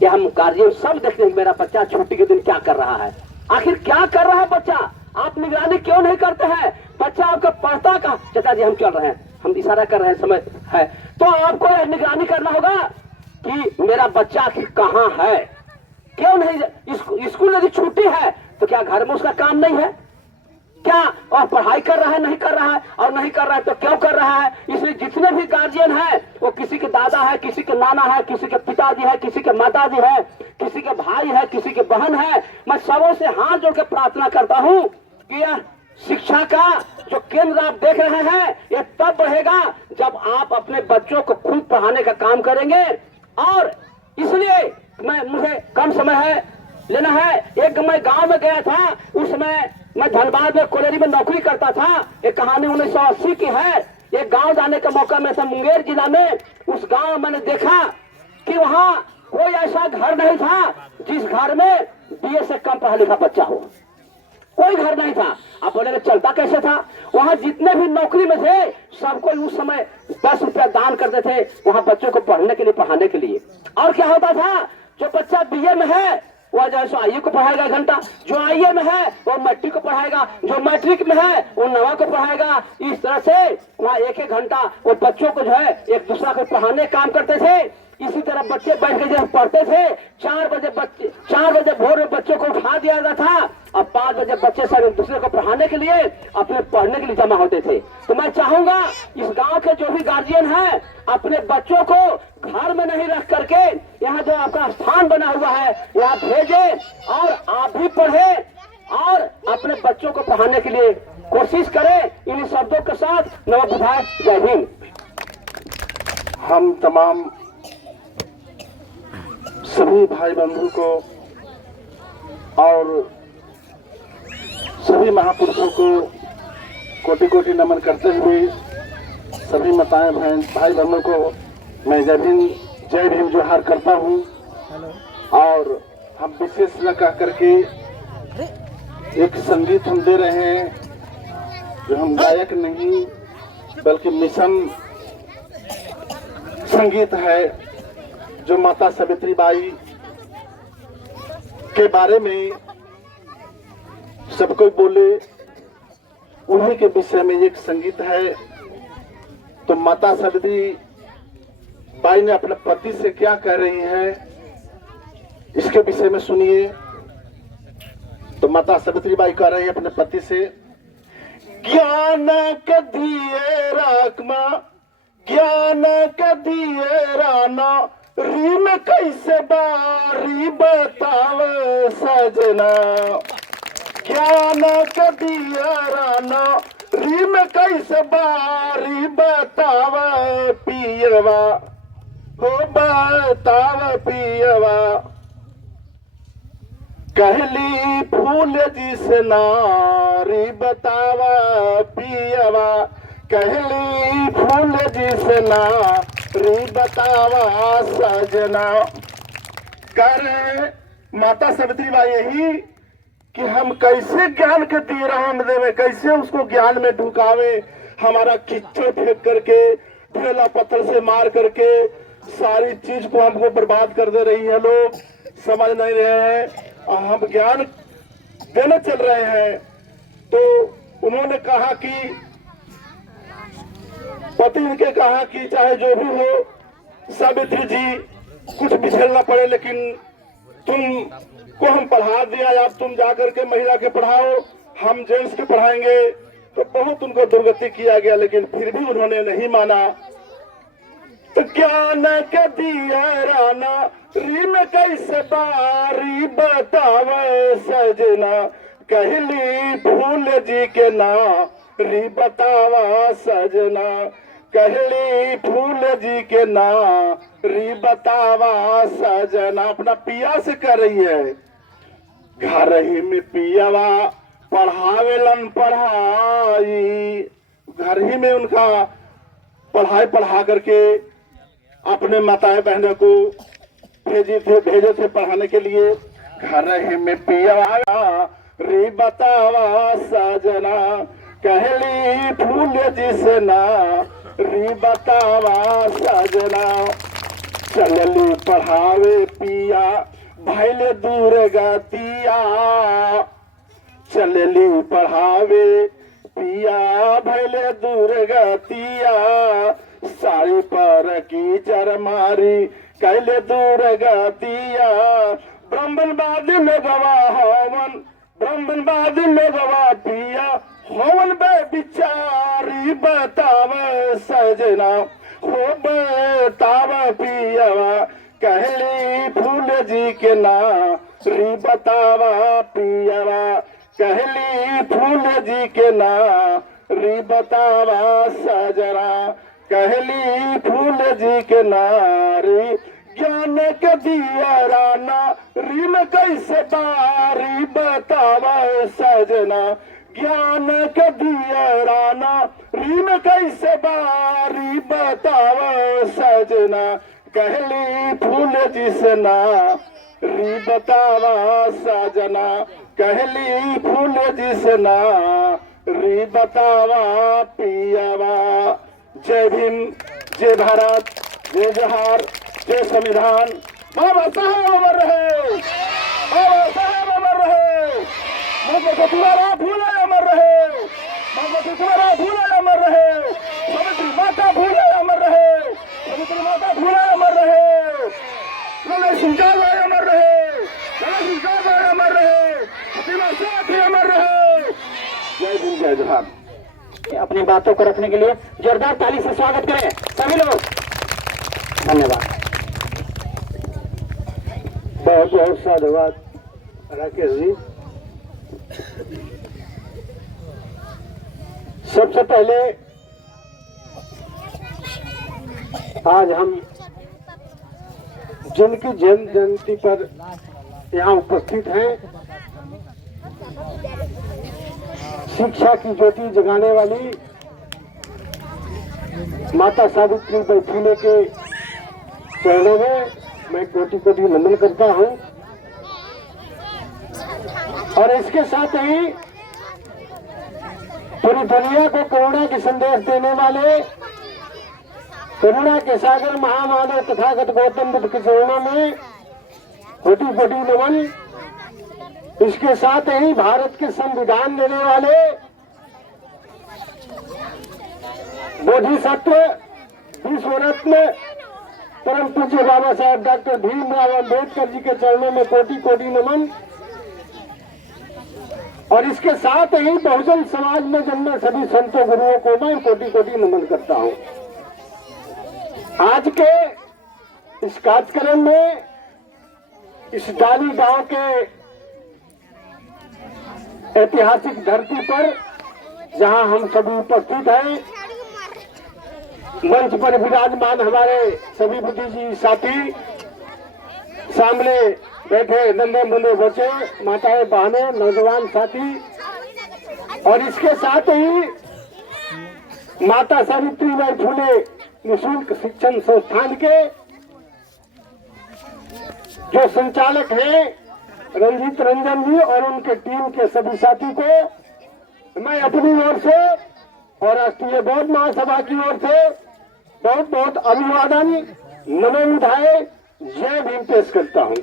ये हम गार्जियन सब देखते हैं मेरा बच्चा छुट्टी के दिन क्या कर रहा है। आखिर क्या कर रहा है बच्चा, आप निगरानी क्यों नहीं करते हैं? बच्चा आपका पढ़ता कहाँ? चाचा जी हम चल रहे हैं, हम इशारा कर रहे हैं, समय है, तो आपको यह निगरानी करना होगा कि मेरा बच्चा आखिर कहाँ है, क्यों नहीं। स्कूल यदि छुट्टी है तो क्या घर में उसका काम नहीं है क्या? और पढ़ाई कर रहा है, नहीं कर रहा है, और नहीं कर रहा है तो क्यों कर रहा है? इसलिए जितने भी गार्जियन हैं, वो किसी के दादा है, किसी के नाना है, किसी के पिताजी है, किसी के माताजी है, किसी के भाई है, किसी के बहन है, मैं सबों से हाथ जोड़ के प्रार्थना करता हूँ कि यह शिक्षा का जो केंद्र आप देख रहे हैं, यह तब बढ़ेगा जब आप अपने बच्चों को खुद पढ़ाने का काम करेंगे। और इसलिए मुझे कम समय है लेना है। एक मैं गांव में गया था, उसमें मैं धनबाद में कॉलेज में नौकरी करता था। एक कहानी 1980 की है। एक गांव जाने का मौका मिला था मुंगेर जिला में। उस गांव में मैंने देखा कि वहां कोई ऐसा घर नहीं था जिस घर में BA से कम पढ़ा लिखा बच्चा हो, कोई घर नहीं था। आप बोलेंगे चलता कैसे था? वहां जितने भी नौकरी में थे सबको उस समय 10 रुपया दान करते थे वहां बच्चों को पढ़ने के लिए, पढ़ाने के लिए। और क्या होता था, जो बच्चा BA में है वह जो है सो IE को पढ़ाएगा 1 घंटा, जो IE में है वो मैट्रिक को पढ़ाएगा, जो मैट्रिक में है वो 9वीं को पढ़ाएगा। इस तरह से वहाँ 1-1 घंटा वो बच्चों को जो है एक दूसरा को पढ़ाने काम करते थे। इसी तरह बच्चे बैठ के जब पढ़ते थे 4 बजे भोर में बच्चों को उठा दिया जाता था और 5 बजे बच्चे सब एक दूसरे को पढ़ाने के लिए, अपने पढ़ने के लिए जमा होते थे। तो मैं चाहूंगा इस गांव के जो भी गार्जियन हैं, अपने बच्चों को घर में नहीं रख करके यहाँ जो आपका स्थान बना हुआ है यहाँ भेजे और आप भी पढ़े और अपने बच्चों को पढ़ाने के लिए कोशिश करें। इन शब्दों के साथ नव विधायक, जय हिंद। हम तमाम सभी भाई बंधु को और सभी महापुरुषों को कोटि कोटि नमन करते हुए सभी माताएं भाई बहनों को मैं जय भीम जोहार करता हूं। और हम विशेष न कह करके एक संगीत हम दे रहे हैं जो हम गायक नहीं बल्कि मिशन संगीत है, जो माता सावित्रीबाई के बारे में सब कोई बोले, उन्हीं के विषय में एक संगीत है। तो माता सावित्री बाई ने अपने पति से क्या कह रही है, इसके विषय में सुनिए। तो माता सावित्री बाई कह रही है अपने पति से, ज्ञान कदिए राकमा, ज्ञान कदिए राना, रीम कैसे बारी बताव सजना। ज्ञान कदिए राना, रीम कैसे बारी बताव पियवा, हो बताव पियवा। कहली फूल जिस नारी बतावा पियवा, कहली फूल जिस नारी बतावा सजना। कह रहे माता सावित्री बाई यही कि हम कैसे ज्ञान के तीराम देवे, कैसे उसको ज्ञान में ढुकावे। हमारा कीचड़ फेंक करके, ढेला पत्थर से मार करके सारी चीज को हमको बर्बाद कर दे रही है। लोग समझ नहीं रहे हैं और हम ज्ञान देने चल रहे हैं। तो उन्होंने कहा कि पति इनके कहा कि चाहे जो भी हो सावित्री जी, कुछ भी झेलना पड़े, लेकिन तुम को हम पढ़ा दिया, या तुम जाकर के महिला के पढ़ाओ, हम जेंट्स के पढ़ाएंगे। तो बहुत उनको दुर्गति किया गया, लेकिन फिर भी उन्होंने नहीं माना। तो ज्ञान के दिया राना, रीम कैसे बारी बताव सजना। कहली फूल जी के ना री बतावा सजना, कहली फूल जी के ना री बतावा सजना। अपना पिया से कर रही है, घर ही में पियावा पढ़ावेलन पढ़ाई, घर ही में उनका पढ़ाई पढ़ा करके अपने माताएं बहनों को भेजे थे पढ़ाने के लिए। घर ही में पियावा री बतावा सजना, कहली फूल जिसना री बतावा सजना। चलली पढ़ावे पिया भैले दूर गतिया, चलली पढ़ावे पिया भैले दूर गतिया। साड़ी पर की चरमारी कैले दूर गतिया। ब्राह्मणवाद में गवा हवन, ब्राह्मणवाद में गवा पिया, हवन बे बिचारी बताव सजना, हो बताव पियवा। कहली फूल जी के ना री बतावा पियवा, कहली फूल जी के ना री बतावा सजरा, कहली फूल जी के नारी। ज्ञान के दिया राना, रीम कैसे बारी बतावा सजना। ज्ञान के दिया राना, रीम कैसे बारी बतावा सजना। कहली फूल जिसना री बतावा सजना, कहली फूल जिसना री बतावा पियावा। जय भीम, जय भारत, जय जोहार, जय संविधान। बाबा साहेब अमर रहे, बाबा साहेब अमर रहे। माता तुम्हारा भूले अमर रहे, माता तुम्हारा भूले अमर रहे। सावित्री माता भूले अमर रहे, सावित्री माता भूले अमर रहे। लाला सिंह जावड़े अमर रहे, लाला सिंह जावड़े अमर रहे, प्रतिमा साथी अमर रहे। जय भीम, जय जोहार। अपनी बातों को रखने के लिए जोरदार ताली से स्वागत करें सभी लोग। धन्यवाद। बहुत बहुत साधुवाद राकेश जी। सबसे पहले आज हम जिनकी जन्म जयंती पर यहाँ उपस्थित हैं, शिक्षा की ज्योति जगाने वाली माता सावित्री बाई फुले के चरणों में मैं कोटि कोटि नमन करता हूँ। और इसके साथ ही पूरी दुनिया को करुणा के संदेश देने वाले करुणा के सागर महामानव तथागत गौतम बुद्ध के चरणों में कोटि कोटि नमन। इसके साथ ही भारत के संविधान देने वाले बोधिसत्व विश्व रत्न परम पूज्य बाबा साहब डॉक्टर भीमराव अंबेडकर जी के चरणों में कोटि कोटि नमन। और इसके साथ ही बहुजन समाज में जन्मे सभी संतों गुरुओं को मैं कोटि कोटि नमन करता हूं। आज के इस कार्यक्रम में इस डाली गांव के ऐतिहासिक धरती पर जहां हम सभी उपस्थित हैं, मंच पर विराजमान हमारे सभी बुद्धिजीवी साथी, सामने बैठे नन्हे मुन्ने बच्चे, माताएं बहनें, नौजवान साथी, और इसके साथ ही माता सावित्रीबाई फुले निःशुल्क शिक्षण संस्थान के जो संचालक हैं रंजीत रंजन जी और उनके टीम के सभी साथी को मैं अपनी ओर से और राष्ट्रीय बौद्ध महासभा की ओर से बहुत बहुत अभिवादन, नमन उठाए, जय भीम पेश करता हूं।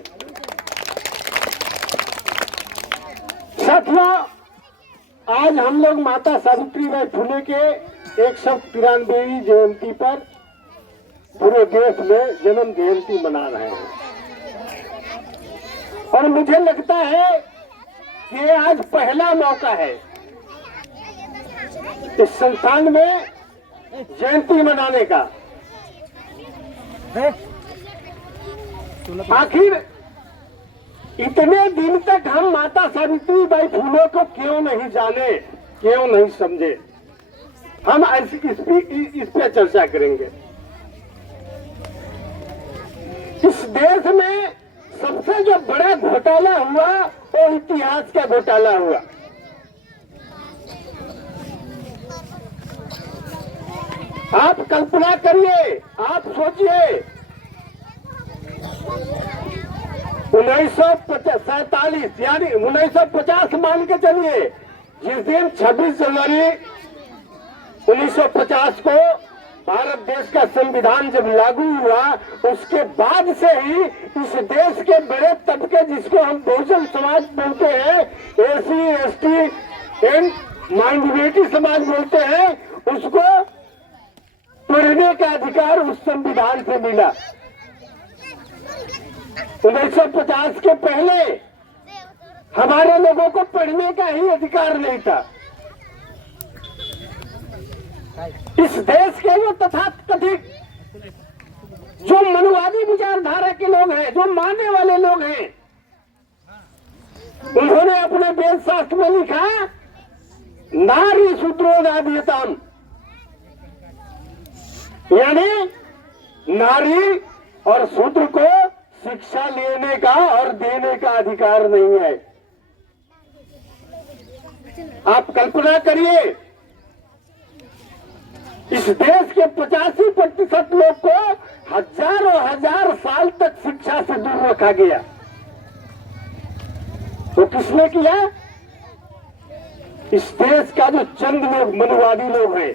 साथियों, आज हम लोग माता सावित्रीबाई फुले के 193वीं जयंती पर पूरे देश में जन्म जयंती मना रहे हैं और मुझे लगता है कि आज पहला मौका है इस संस्थान में जयंती मनाने का। आखिर इतने दिन तक हम माता सावित्रीबाई फुले को क्यों नहीं जाने, क्यों नहीं समझे, हम इस पे चर्चा करेंगे। इस देश में सबसे जो बड़ा घोटाला हुआ वो इतिहास का घोटाला हुआ। आप कल्पना करिए, आप सोचिए, 1947 यानी 1950 मान के चलिए, जिस दिन 26 जनवरी 1950 को भारत देश का संविधान जब लागू हुआ, उसके बाद से ही इस देश के बड़े तबके जिसको हम बहुजन समाज बोलते हैं, एसी एसटी एंड माइनॉरिटी समाज बोलते हैं, उसको पढ़ने का अधिकार उस संविधान से मिला। 1950 के पहले हमारे लोगों को पढ़ने का ही अधिकार नहीं था। इस देश के जो तथाकथित जो मनुवादी विचारधारा के लोग हैं, जो मानने वाले लोग हैं, उन्होंने अपने वेद शास्त्र में लिखा, नारी शूद्रोदादीयताम, यानी नारी और शूद्र को शिक्षा लेने का और देने का अधिकार नहीं है। आप कल्पना करिए, इस देश के 85% लोग को हजारों हजार साल तक शिक्षा से दूर रखा गया। तो किसने किया? इस देश का जो चंद लोग मनुवादी लोग हैं।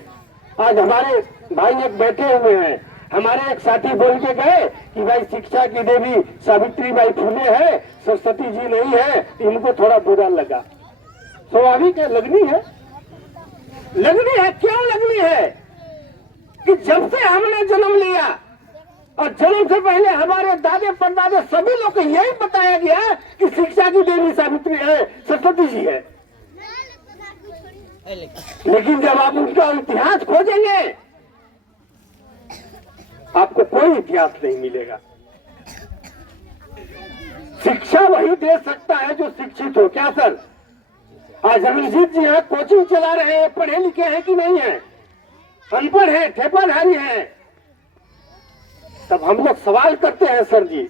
आज हमारे भाई एक बैठे हुए हैं, हमारे एक साथी बोल के गए कि भाई शिक्षा की देवी सावित्रीबाई फुले है, सरस्वती जी नहीं है। इनको थोड़ा बुरा लगा। स्वाभाविक है, लगनी है, लगनी है। क्यों लगनी है? कि जब से हमने जन्म लिया और जन्म से पहले हमारे दादे परदादे सभी लोग को यही बताया गया कि शिक्षा की देवी सावित्री है, सरस्वती जी है। लेकिन जब आप उनका इतिहास खोजेंगे, आपको कोई इतिहास नहीं मिलेगा। शिक्षा वही दे सकता है जो शिक्षित हो। क्या सर? आज रंजीत जी यहाँ कोचिंग चला रहे हैं, पढ़े लिखे हैं कि नहीं है? अनपढ़ है, ठेपाधारी है। तब हम लोग सवाल करते हैं, सर जी,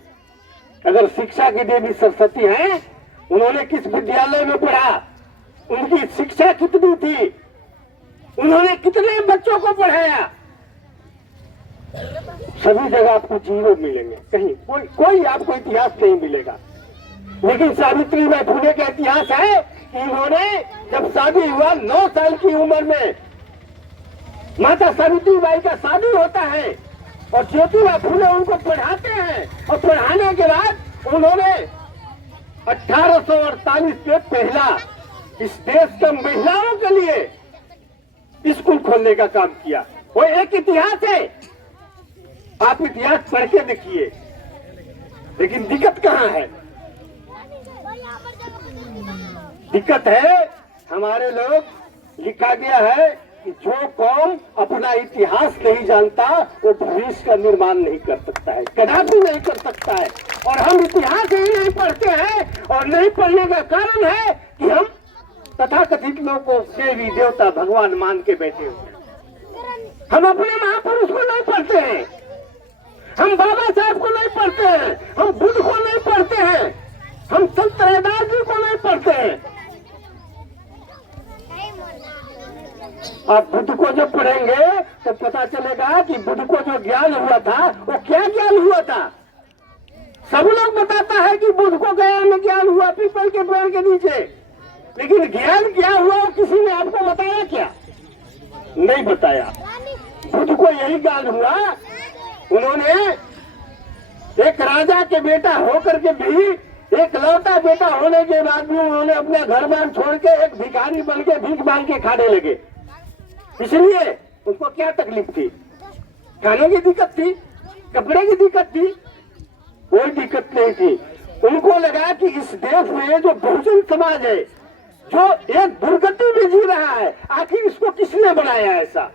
अगर शिक्षा की देवी सरस्वती हैं, उन्होंने किस विद्यालय में पढ़ा, उनकी शिक्षा कितनी थी, उन्होंने कितने बच्चों को पढ़ाया? सभी जगह आपको जीरो मिलेंगे, कहीं कोई आपको इतिहास नहीं मिलेगा। लेकिन सावित्रीबाई फुले का इतिहास है कि इन्होंने जब शादी हुआ 9 साल की उम्र में माता सावित्रीबाई का शादी होता है और ज्योतिबा फुले उनको पढ़ाते हैं और पढ़ाने के बाद उन्होंने 1848 में पहला इस देश के महिलाओं के लिए स्कूल खोलने का काम किया। वो एक इतिहास है, आप इतिहास पढ़ के देखिए। लेकिन दिक्कत कहाँ है? दिक्कत है हमारे लोग, लिखा गया है कि जो कौम अपना इतिहास नहीं जानता वो भविष्य का निर्माण नहीं कर सकता है, कदापि नहीं कर सकता है। और हम इतिहास ही नहीं पढ़ते हैं, और नहीं पढ़ने का कारण है कि हम तथाकथित लोगों को देवी देवता भगवान मान के बैठे हुए हैं। हम अपने महापुरुष को नहीं पढ़ते हैं, हम बाबा साहब को नहीं पढ़ते हैं, हम बुद्ध को नहीं पढ़ते हैं, हम संत रैदास जी को नहीं पढ़ते हैं। आप बुद्ध को जब पढ़ेंगे तो पता चलेगा कि बुद्ध को जो ज्ञान हुआ था वो क्या ज्ञान हुआ था। सब लोग बताता है कि बुद्ध को गया में ज्ञान हुआ पीपल के पेड़ के नीचे, लेकिन ज्ञान क्या हुआ वो किसी ने आपको बताया क्या? नहीं बताया। बुद्ध को यही ज्ञान हुआ, उन्होंने एक राजा के बेटा होकर के भी, एक लौटा बेटा होने के बाद भी उन्होंने अपना घर बार छोड़ के एक भिखारी बन के भीख मांग के खाने लगे। इसलिए उनको क्या तकलीफ थी? खाने की दिक्कत थी, कपड़े की दिक्कत थी? कोई दिक्कत नहीं थी। उनको लगा कि इस देश में जो बहुजन समाज है, जो एक दुर्गति में जी रहा है, आखिर इसको किसने बनाया ऐसा?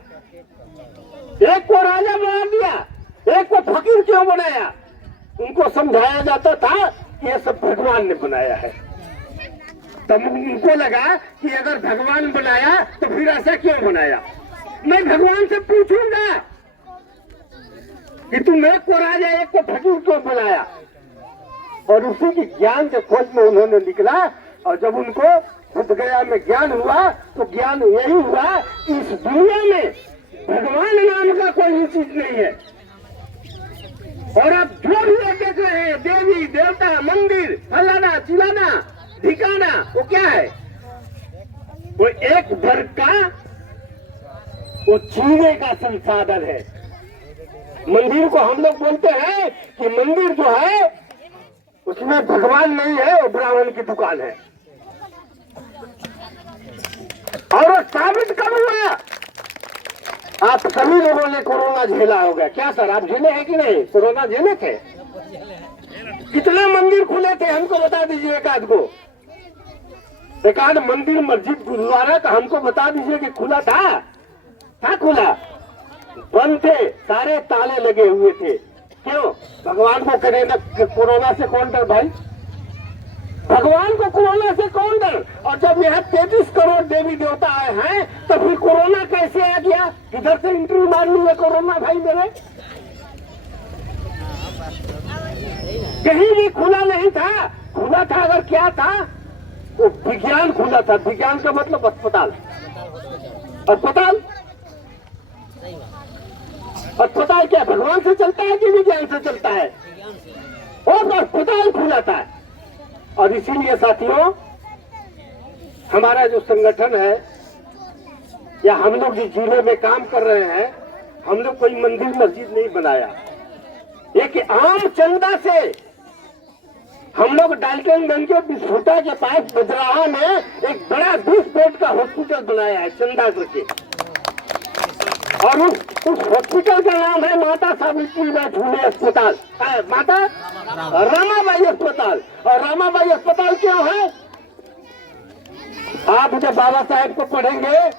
एक को राजा बना दिया, एक को फकीर क्यों बनाया? उनको समझाया जाता था कि ये सब भगवान ने बनाया है। तब उनको लगा कि अगर भगवान बनाया तो फिर ऐसा क्यों बनाया? मैं भगवान से पूछूंगा कि तुम एक को राजा एक को फकीर क्यों बनाया? और उसी की ज्ञान के खोज में उन्होंने निकला। और जब उनको बुद्ध गया में ज्ञान हुआ तो ज्ञान यही हुआ कि इस दुनिया में भगवान नाम का कोई चीज नहीं है। और अब जो भी देख रहे हैं, देवी देवता मंदिर फलाना चिलाना ठिकाना, वो क्या है? वो एक वर्ग का वो जीने का संसाधन है। मंदिर को हम लोग बोलते हैं कि मंदिर जो है उसमें भगवान नहीं है, वो ब्राह्मण की दुकान है। और वो साबित कब हुआ? आप सभी लोगों ने कोरोना झेला होगा। क्या सर आप झेले हैं कि नहीं? कोरोना झेले थे? कितने मंदिर खुले थे हमको बता दीजिए एक आध को। एक आध मंदिर मस्जिद गुरुद्वारा का हमको बता दीजिए कि खुला था? था खुला? बंद थे, सारे ताले लगे हुए थे। क्यों? भगवान को कोरोना से कौन डर भाई? भगवान को कोरोना से कौन डर? और जब यहाँ 33 करोड़ देवी देवता आए हैं तो फिर कोरोना कैसे आ गया? किधर से एंट्री मार ली है कोरोना भाई मेरे? कहीं भी खुला नहीं था। खुला था अगर क्या था? वो विज्ञान खुला था। विज्ञान का मतलब अस्पताल। अस्पताल अस्पताल क्या भगवान से चलता है कि विज्ञान से चलता है? और अस्पताल खुला था। और इसीलिए साथियों, हमारा जो संगठन है या हम लोग जिस जिले में काम कर रहे हैं, हम लोग कोई मंदिर मस्जिद नहीं बनाया। एक आम चंदा से हम लोग डाल्टनगंज के बिस्फोटा के पास बजराहा में एक बड़ा 20 बेड का हॉस्पिटल बनाया है चंदा करके। और उस हॉस्पिटल का नाम है माता सावित्रीबाई फुले अस्पताल, माता रामाबाई अस्पताल। और रामाबाई अस्पताल क्यों है? आप जब बाबा साहेब को पढ़ेंगे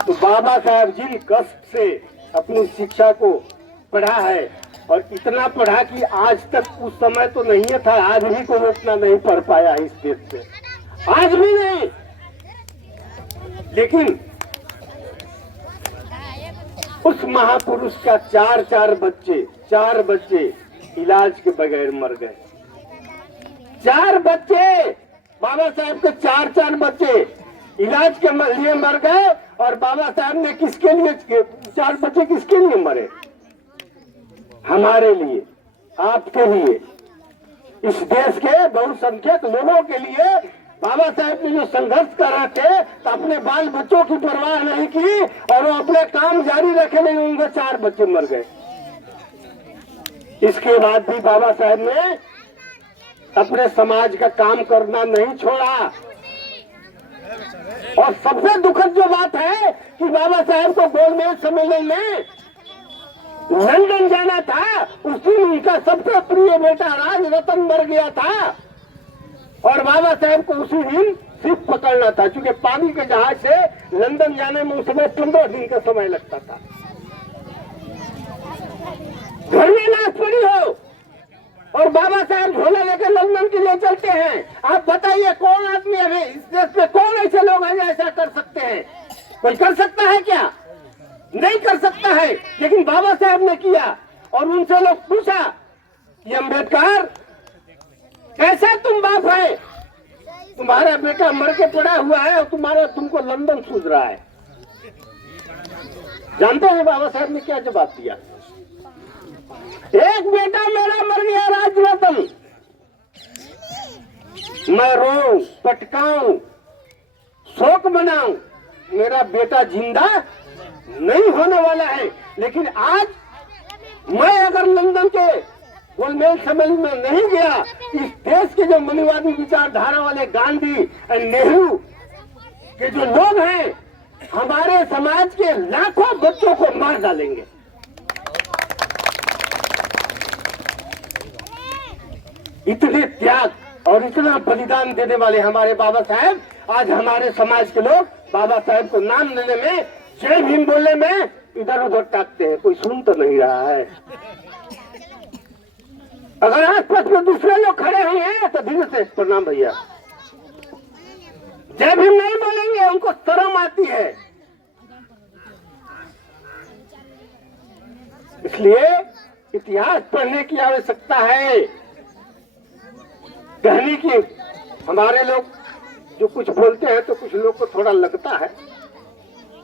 तो बाबा साहेब जिन कष्ट से अपनी शिक्षा को पढ़ा है, और इतना पढ़ा कि आज तक, उस समय तो नहीं था, आज भी कोई उतना नहीं पढ़ पाया इस देश से, आज भी नहीं। लेकिन उस महापुरुष का चार बच्चे इलाज के बगैर मर गए। 4 बच्चे, बाबा साहब के 4 बच्चे इलाज के लिए मर गए। और बाबा साहब ने किसके लिए 4 बच्चे किसके लिए मरे? हमारे लिए, आपके लिए, इस देश के बहुसंख्यक लोगों के लिए। बाबा साहब ने जो संघर्ष कर रहे थे तो अपने बाल बच्चों की परवाह नहीं की और वो अपने काम जारी रखे, नहीं उनके 4 बच्चे मर गए। इसके बाद भी बाबा साहब ने अपने समाज का काम करना नहीं छोड़ा। और सबसे दुखद जो बात है कि बाबा साहेब को गोलमेज सम्मेलन में लंदन जाना था, उस दिन उनका सबसे प्रिय बेटा राज रतन मर गया था और बाबा साहेब को उसी दिन शिप पकड़ना था, क्योंकि पानी के जहाज से लंदन जाने में उस समय 15 दिन का समय लगता था। घर में लाश पड़ी हो और बाबा साहेब झोला लेकर लंदन के लिए चलते हैं। आप बताइए कौन आदमी है इस देश में, कौन ऐसे लोग हैं जो ऐसा कर सकते हैं? कोई कर सकता है क्या? नहीं कर सकता है, लेकिन बाबा साहेब ने किया। और उनसे लोग पूछा कि अम्बेडकर कैसा तुम बाप है, तुम्हारा बेटा मर के पड़ा हुआ है और तुमको लंदन सूझ रहा है। जानते हैं बाबा साहेब ने क्या जवाब दिया? एक बेटा मेरा मर गया राज रतन, मैं रोऊं, पटकाऊं, शोक मनाऊं, मेरा बेटा जिंदा नहीं होने वाला है। लेकिन आज मैं अगर लंदन के गोलमेज सम्मेलन में नहीं गया, इस देश के जो मनुवादी विचारधारा वाले गांधी और नेहरू के जो लोग हैं, हमारे समाज के लाखों बच्चों को मार डालेंगे। इतने त्याग और इतना बलिदान देने वाले हमारे बाबा साहेब, आज हमारे समाज के लोग बाबा साहेब को नाम लेने में, जय भीम बोलने में इधर उधर ताकते हैं। कोई सुन तो नहीं रहा है। अगर आसपास में दूसरे लोग खड़े होंगे तो धीरे से प्रणाम भैया, जय भीम नहीं बोलेंगे, उनको शर्म आती है। इसलिए इतिहास पढ़ने की आवश्यकता है। कहने की हमारे लोग जो कुछ बोलते हैं तो कुछ लोग को थोड़ा लगता है,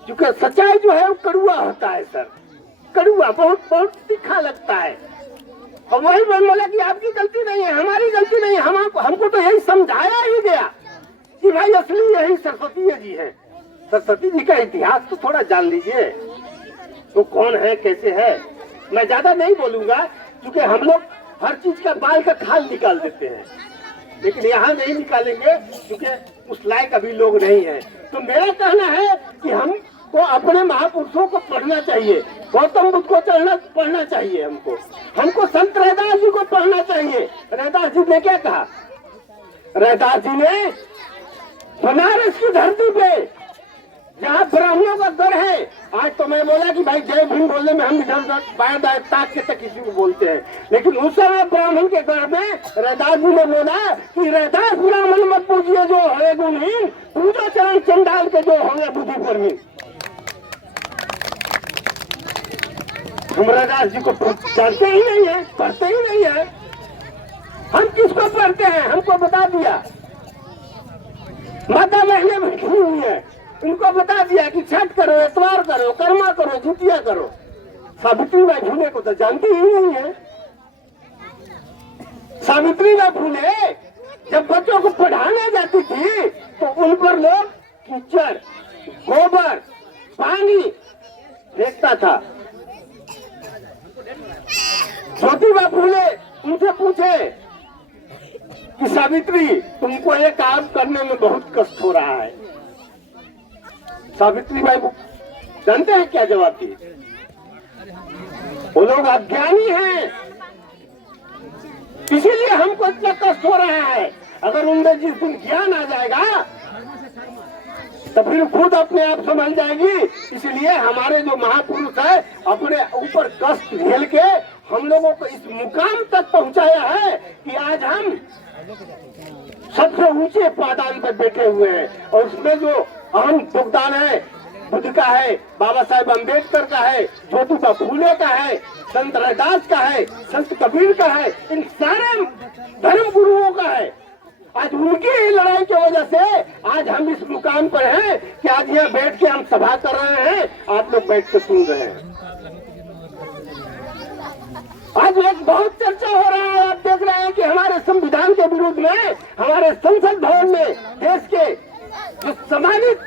क्योंकि सच्चाई जो है वो कड़ुआ होता है सर, कड़ुआ बहुत बहुत तीखा लगता है। और वही बोला कि आपकी गलती नहीं है, हमारी गलती नहीं है, हमको तो यही समझाया ही गया कि भाई असली यही सरस्वती जी है। सरस्वती जी का इतिहास तो थोड़ा जान लीजिए, तो कौन है कैसे है। मैं ज्यादा नहीं बोलूंगा क्योंकि हम लोग हर चीज का बाल का खाल निकाल देते हैं, लेकिन यहाँ नहीं निकालेंगे क्योंकि उस लायक अभी लोग नहीं है। तो मेरा कहना है कि हमको अपने महापुरुषों को पढ़ना चाहिए, गौतम बुद्ध को पढ़ना चाहिए, हमको संत रैदास जी को पढ़ना चाहिए। रैदास जी ने क्या कहा? रैदास जी ने बनारस की धरती पे जहाँ ब्राह्मणों का दर है, आज तो मैं बोला कि भाई जय भीम बोलने में हम इधर बाएं दाएं ताक के तक किसी को बोलते हैं, लेकिन उस समय ब्राह्मण के घर में रैदास जी ने बोला कि रैदास ब्राह्मण मत पूजिए जो है गुणहीन, पूजा चरण चंडाल के जो होंगे बुद्धि परहीन। हम रैदास जी को जानते ही नहीं है, पढ़ते ही नहीं है। हम किसको पढ़ते हैं? हमको बता दिया, माता बहने बैठी हुई है, उनको बता दिया कि छठ करो, इतवार करो, कर्मा करो, जुतिया करो। सावित्रीबाई फुले को तो जानती ही नहीं है। सावित्रीबाई फुले जब बच्चों को पढ़ाने जाती थी तो उन पर लोग कीचड़, गोबर, पानी फेंकता था। ज्योतिबा फुले उनसे पूछे कि सावित्री तुमको ये काम करने में बहुत कष्ट हो रहा है। सावित्रीबाई जानते हैं क्या जवाब दिए? वो लोग अज्ञानी हैं, इसीलिए हमको इतना कष्ट हो रहा है। अगर उनमें जिस दिन ज्ञान आ जाएगा तो फिर खुद अपने आप समझ जाएगी। इसलिए हमारे जो महापुरुष है अपने ऊपर कष्ट झेल के हम लोगों को इस मुकाम तक पहुंचाया है कि आज हम सबसे ऊंचे पायदान पर बैठे हुए हैं। और उसमें जो अहम योगदान है बुद्ध का है, बाबा साहेब अम्बेडकर का है, ज्योतिबा फुले का है, संत रैदास का है, संत कबीर का है, इन सारे धर्म गुरुओं का है। आज उनकी ही लड़ाई की वजह से आज हम इस मुकाम पर हैं कि आज यहाँ बैठ के हम सभा कर रहे हैं, आप लोग बैठ के सुन रहे हैं। आज एक बहुत चर्चा हो रहा है, आप देख रहे हैं कि हमारे संविधान के विरुद्ध में हमारे संसद भवन में देश के जो सम्मानित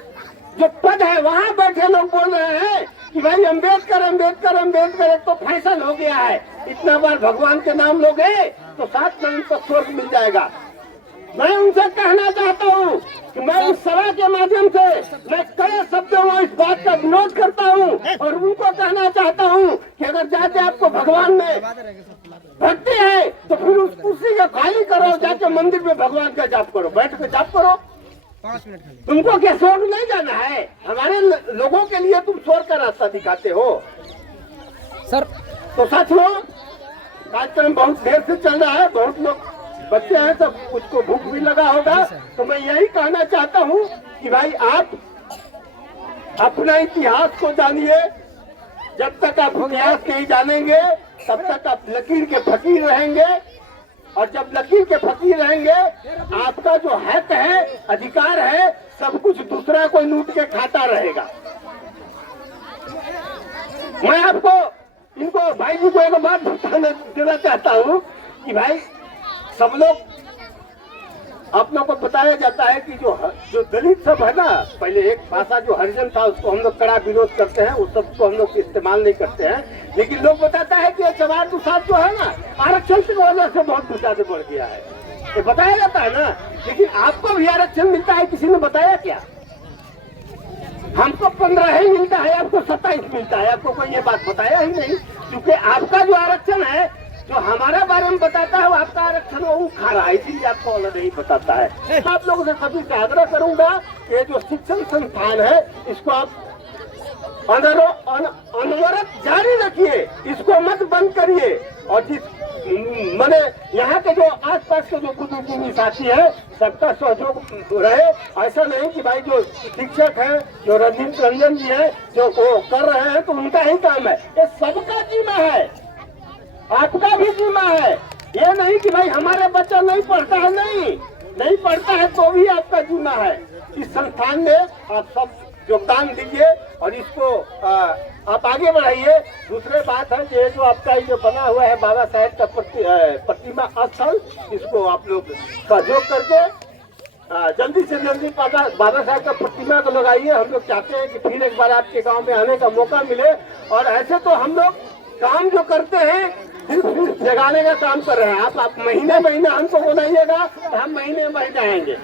जो पद है वहाँ बैठे लोग बोल रहे हैं कि भाई अम्बेडकर अम्बेडकर अम्बेडकर, एक तो फैशन हो गया है, इतना बार भगवान के नाम लोगे तो साथ में उनको स्वर्ग मिल जाएगा। मैं उनसे कहना चाहता हूँ कि मैं इस सभा के माध्यम से मैं कई शब्दों में इस बात का विरोध करता हूँ और उनको कहना चाहता हूँ कि अगर जाके आपको भगवान में भक्ति है तो फिर उस कुर्सी को खाली करो, जाके मंदिर में भगवान का जाप करो, बैठ के जाप करो। तुमको क्या स्वर्ग नहीं जाना है? हमारे लोगों के लिए तुम स्वर्ग का रास्ता दिखाते हो सर। तो साथियों, कार्यक्रम बहुत देर से चल रहा है, बहुत लोग बच्चे हैं, सब उसको भूख भी लगा होगा। तो मैं यही कहना चाहता हूँ कि भाई आप अपना इतिहास को जानिए। जब तक आप इतिहास नहीं जानेंगे तब तक आप लकीर के फकीर रहेंगे, और जब लकीर के फकीर रहेंगे आपका जो हक है, अधिकार है, सब कुछ दूसरा कोई लूट के खाता रहेगा। मैं आपको इनको भाई जी को एक बात देना चाहता हूँ कि भाई सब लोग आप लोग को बताया जाता है कि जो दलित सब है ना, पहले एक भाषा जो हरिजन था उसको हम लोग कड़ा विरोध करते हैं, उस सब को हम लोग इस्तेमाल नहीं करते हैं। लेकिन लोग बताता है कि जवाहर प्रसाद जो है ना, आरक्षण की वजह से बहुत ज्यादा बढ़ गया है, ये बताया जाता है ना। लेकिन आपको भी आरक्षण मिलता है, किसी ने बताया क्या? हमको 15 ही मिलता है, आपको 27 मिलता है, आपको कोई ये बात बताया ही नहीं। क्योंकि आपका जो आरक्षण है, जो हमारा बारे में बताता है, वो आपका आरक्षण वो खा रहा है, इसीलिए आपको अलग नहीं बताता है। आप लोगों से सभी से आग्रह करूंगा, ये जो शिक्षण संस्थान है इसको आप अनवरत जारी रखिए, इसको मत बंद करिए। और जिस मैंने यहाँ के जो आसपास के जो बुजुर्ग साथी है, सबका सहयोग रहे। ऐसा नहीं कि भाई जो शिक्षक है, जो रंजीत रंजन जी है, जो वो कर रहे हैं तो उनका ही काम है, ये सबका जिम्मा है, आपका भी जिम्मा है। ये नहीं कि भाई हमारा बच्चा नहीं पढ़ता है, नहीं पढ़ता है तो भी आपका जिम्मा है। इस संस्थान में आप सब योगदान दीजिए और इसको आप आगे बढ़ाइए। दूसरी बात है ये जो आपका जो बना हुआ है बाबा साहेब का प्रतिमा स्थल, इसको आप लोग सहयोग करके जल्दी से जल्दी बाबा साहेब का प्रतिमा को लगाइए। हम लोग चाहते हैं कि फिर एक बार आपके गांव में आने का मौका मिले। और ऐसे तो हम लोग काम जो करते हैं सिर्फ जगाने का काम कर रहे हैं। आप महीने महीने हमको बनाइएगा तो हम महीने महीने आएंगे।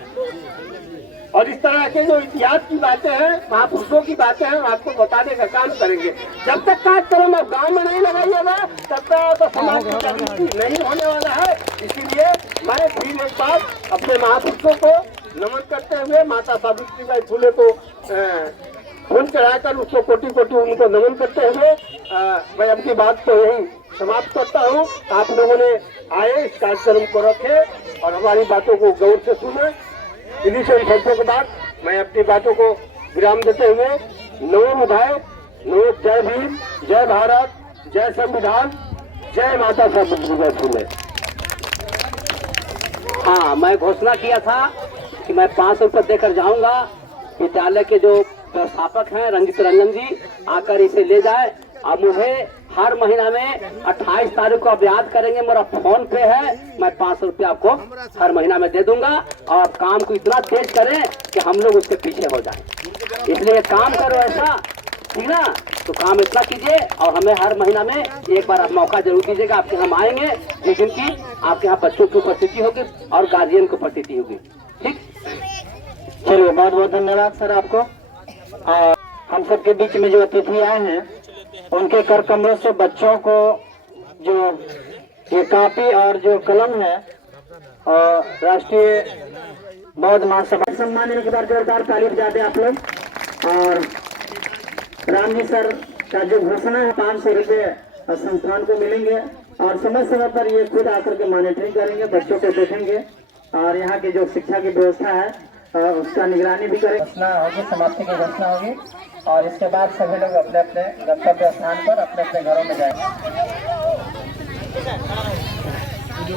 और इस तरह के जो इतिहास की बातें हैं, महापुरुषों की बातें हैं, आपको बताने का काम करेंगे। जब तक कार्यक्रम आप गांव में नहीं लगाइएगा तब तक तो समाज की जागृति नहीं होने वाला है। इसीलिए मैं फिर एक बार अपने महापुरुषों को नमन करते हुए, माता सावित्रीबाई फुले को फूल चढ़ाकर उसको कोटि कोटि उनको नमन करते हुए मैं अपनी बात को यही समाप्त करता हूँ। आप लोगों ने आए, इस कार्यक्रम को रखे और हमारी बातों को गौर से सुने। इन्हीं शब्दों के बाद मैं अपनी बातों को विराम देते हुए नमो बुद्धाय, नमो, जय भीम, जय भारत, जय संविधान, जय माता सावित्रीबाई फुले। हाँ, मैं घोषणा किया था कि मैं 500 रुपये देकर जाऊंगा। विद्यालय के जो व्यवस्थापक हैं रंजीत रंजन जी आकर इसे ले जाए। अब मुझे हर महीना में 28 तारीख को आप याद करेंगे, मेरा फोन पे है, मैं 500 रुपये आपको हर महीना में दे दूंगा। और काम को इतना तेज करें कि हम लोग उसके पीछे हो जाएं। इसलिए काम करो ऐसा, ठीक ना? तो काम इतना कीजिए और हमें हर महीना में एक बार आप मौका जरूर दीजिएगा। आपके हम आएंगे जिस दिन की आपके यहाँ बच्चों की उपस्थिति होगी और गार्जियन की उपस्थिति होगी। ठीक, चलिए, बहुत बहुत धन्यवाद सर आपको। और हम सबके बीच में जो अतिथि आए हैं उनके कर कमरों से बच्चों को जो ये कापी और जो कलम है और राष्ट्रीय बौद्ध महासभा सम्मान देने के बाद जोरदार ताली बजाते आप लोग। और राम जी सर का जो घोषणा है 500 रुपये संस्थान को मिलेंगे और समय समय पर ये खुद आकर के मॉनिटरिंग करेंगे, बच्चों को देखेंगे और यहाँ की जो शिक्षा की व्यवस्था है उसका निगरानी भी करेंगे। घोषणा होगी, समाप्ति की घोषणा होगी और इसके बाद सभी लोग अपने अपने गंतव्य स्थान पर अपने अपने घरों में जाएंगे। जो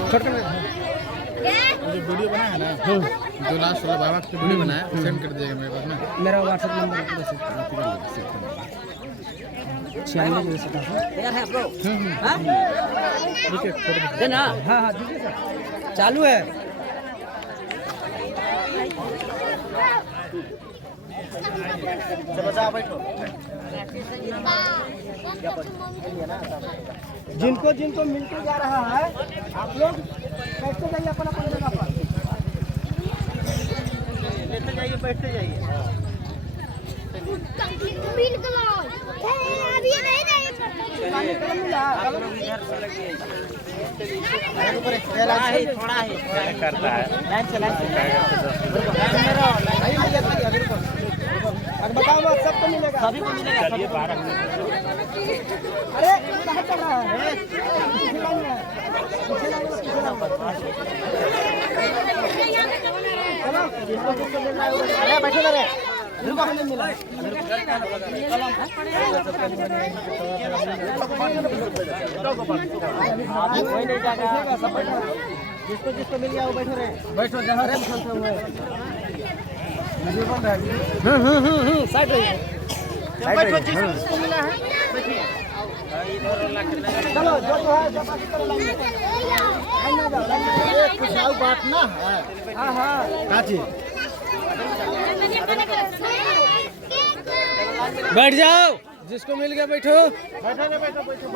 वीडियो बनाया है ना, जो लास्ट वाला बाबा की वीडियो बनाया है, सेंड कर दिएगा मेरे पास ना। मेरा व्हाट्सएप नंबर पूरा सेव कर। हाँ दीजिए सर, चालू है। जिनको जिनको मिलते जा रहा है आप लोग बैठते जाइए अपन अपन जगह पर, लेते जाइए, बैठते जाइए। थोड़ा ही करता है बताओ बात, सबको मिलेगा, सभी को मिलेगा। अरे कहाँ चल रहा है? अरे बैठे रहे, मिला कोई नहीं जाएगा, सब बैठे, जिसको जिसको मिल गया वो बैठे रहे, बैठो जहाँ से हुए साइड रहिए, बैठो, जिसको मिला है बैठिए। चलो जो है कुछ बात ना है। हाँ हाँ बैठ जाओ, जिसको मिल गया बैठो। बैठो बैठो बैठो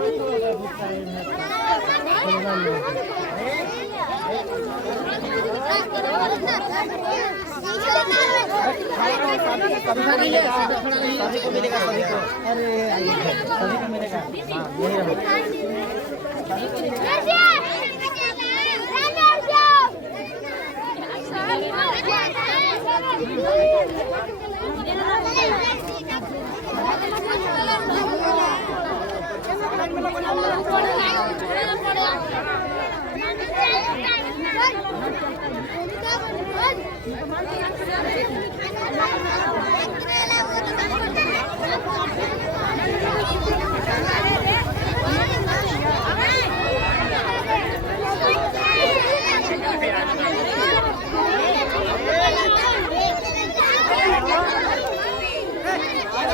सभी को मिलेगा, सभी को। अरे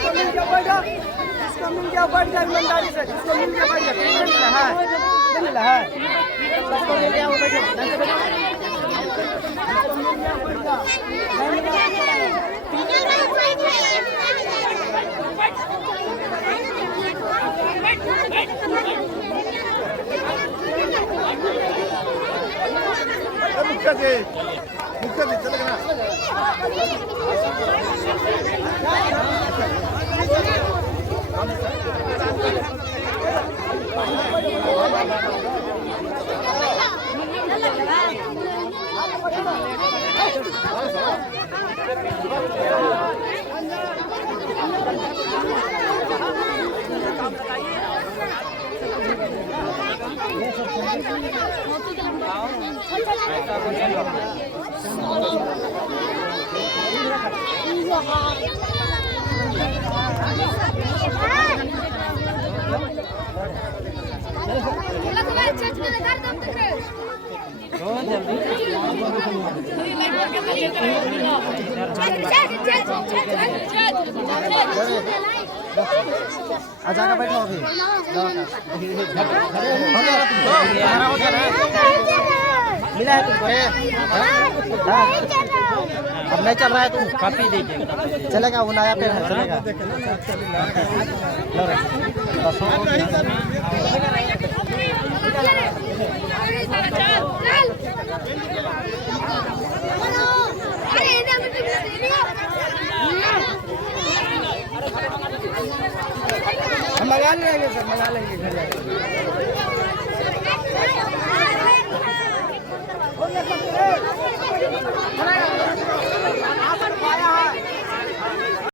सभी को मिलेगा, जिसको मिल गया बैठ जाए ईमानदारी से, जिसको मिल गया बैठ जाए, मिला है, मिला है, जिसको मिल गया वो बैठो, आजा बैठो अभी मिला है तुमको? अब नहीं चल रहा है, तुम काफी दीजिए, चलेगा वो नया पेड़ है, चलेगा। हम मंगा लेंगे सर, मंगा लेंगे।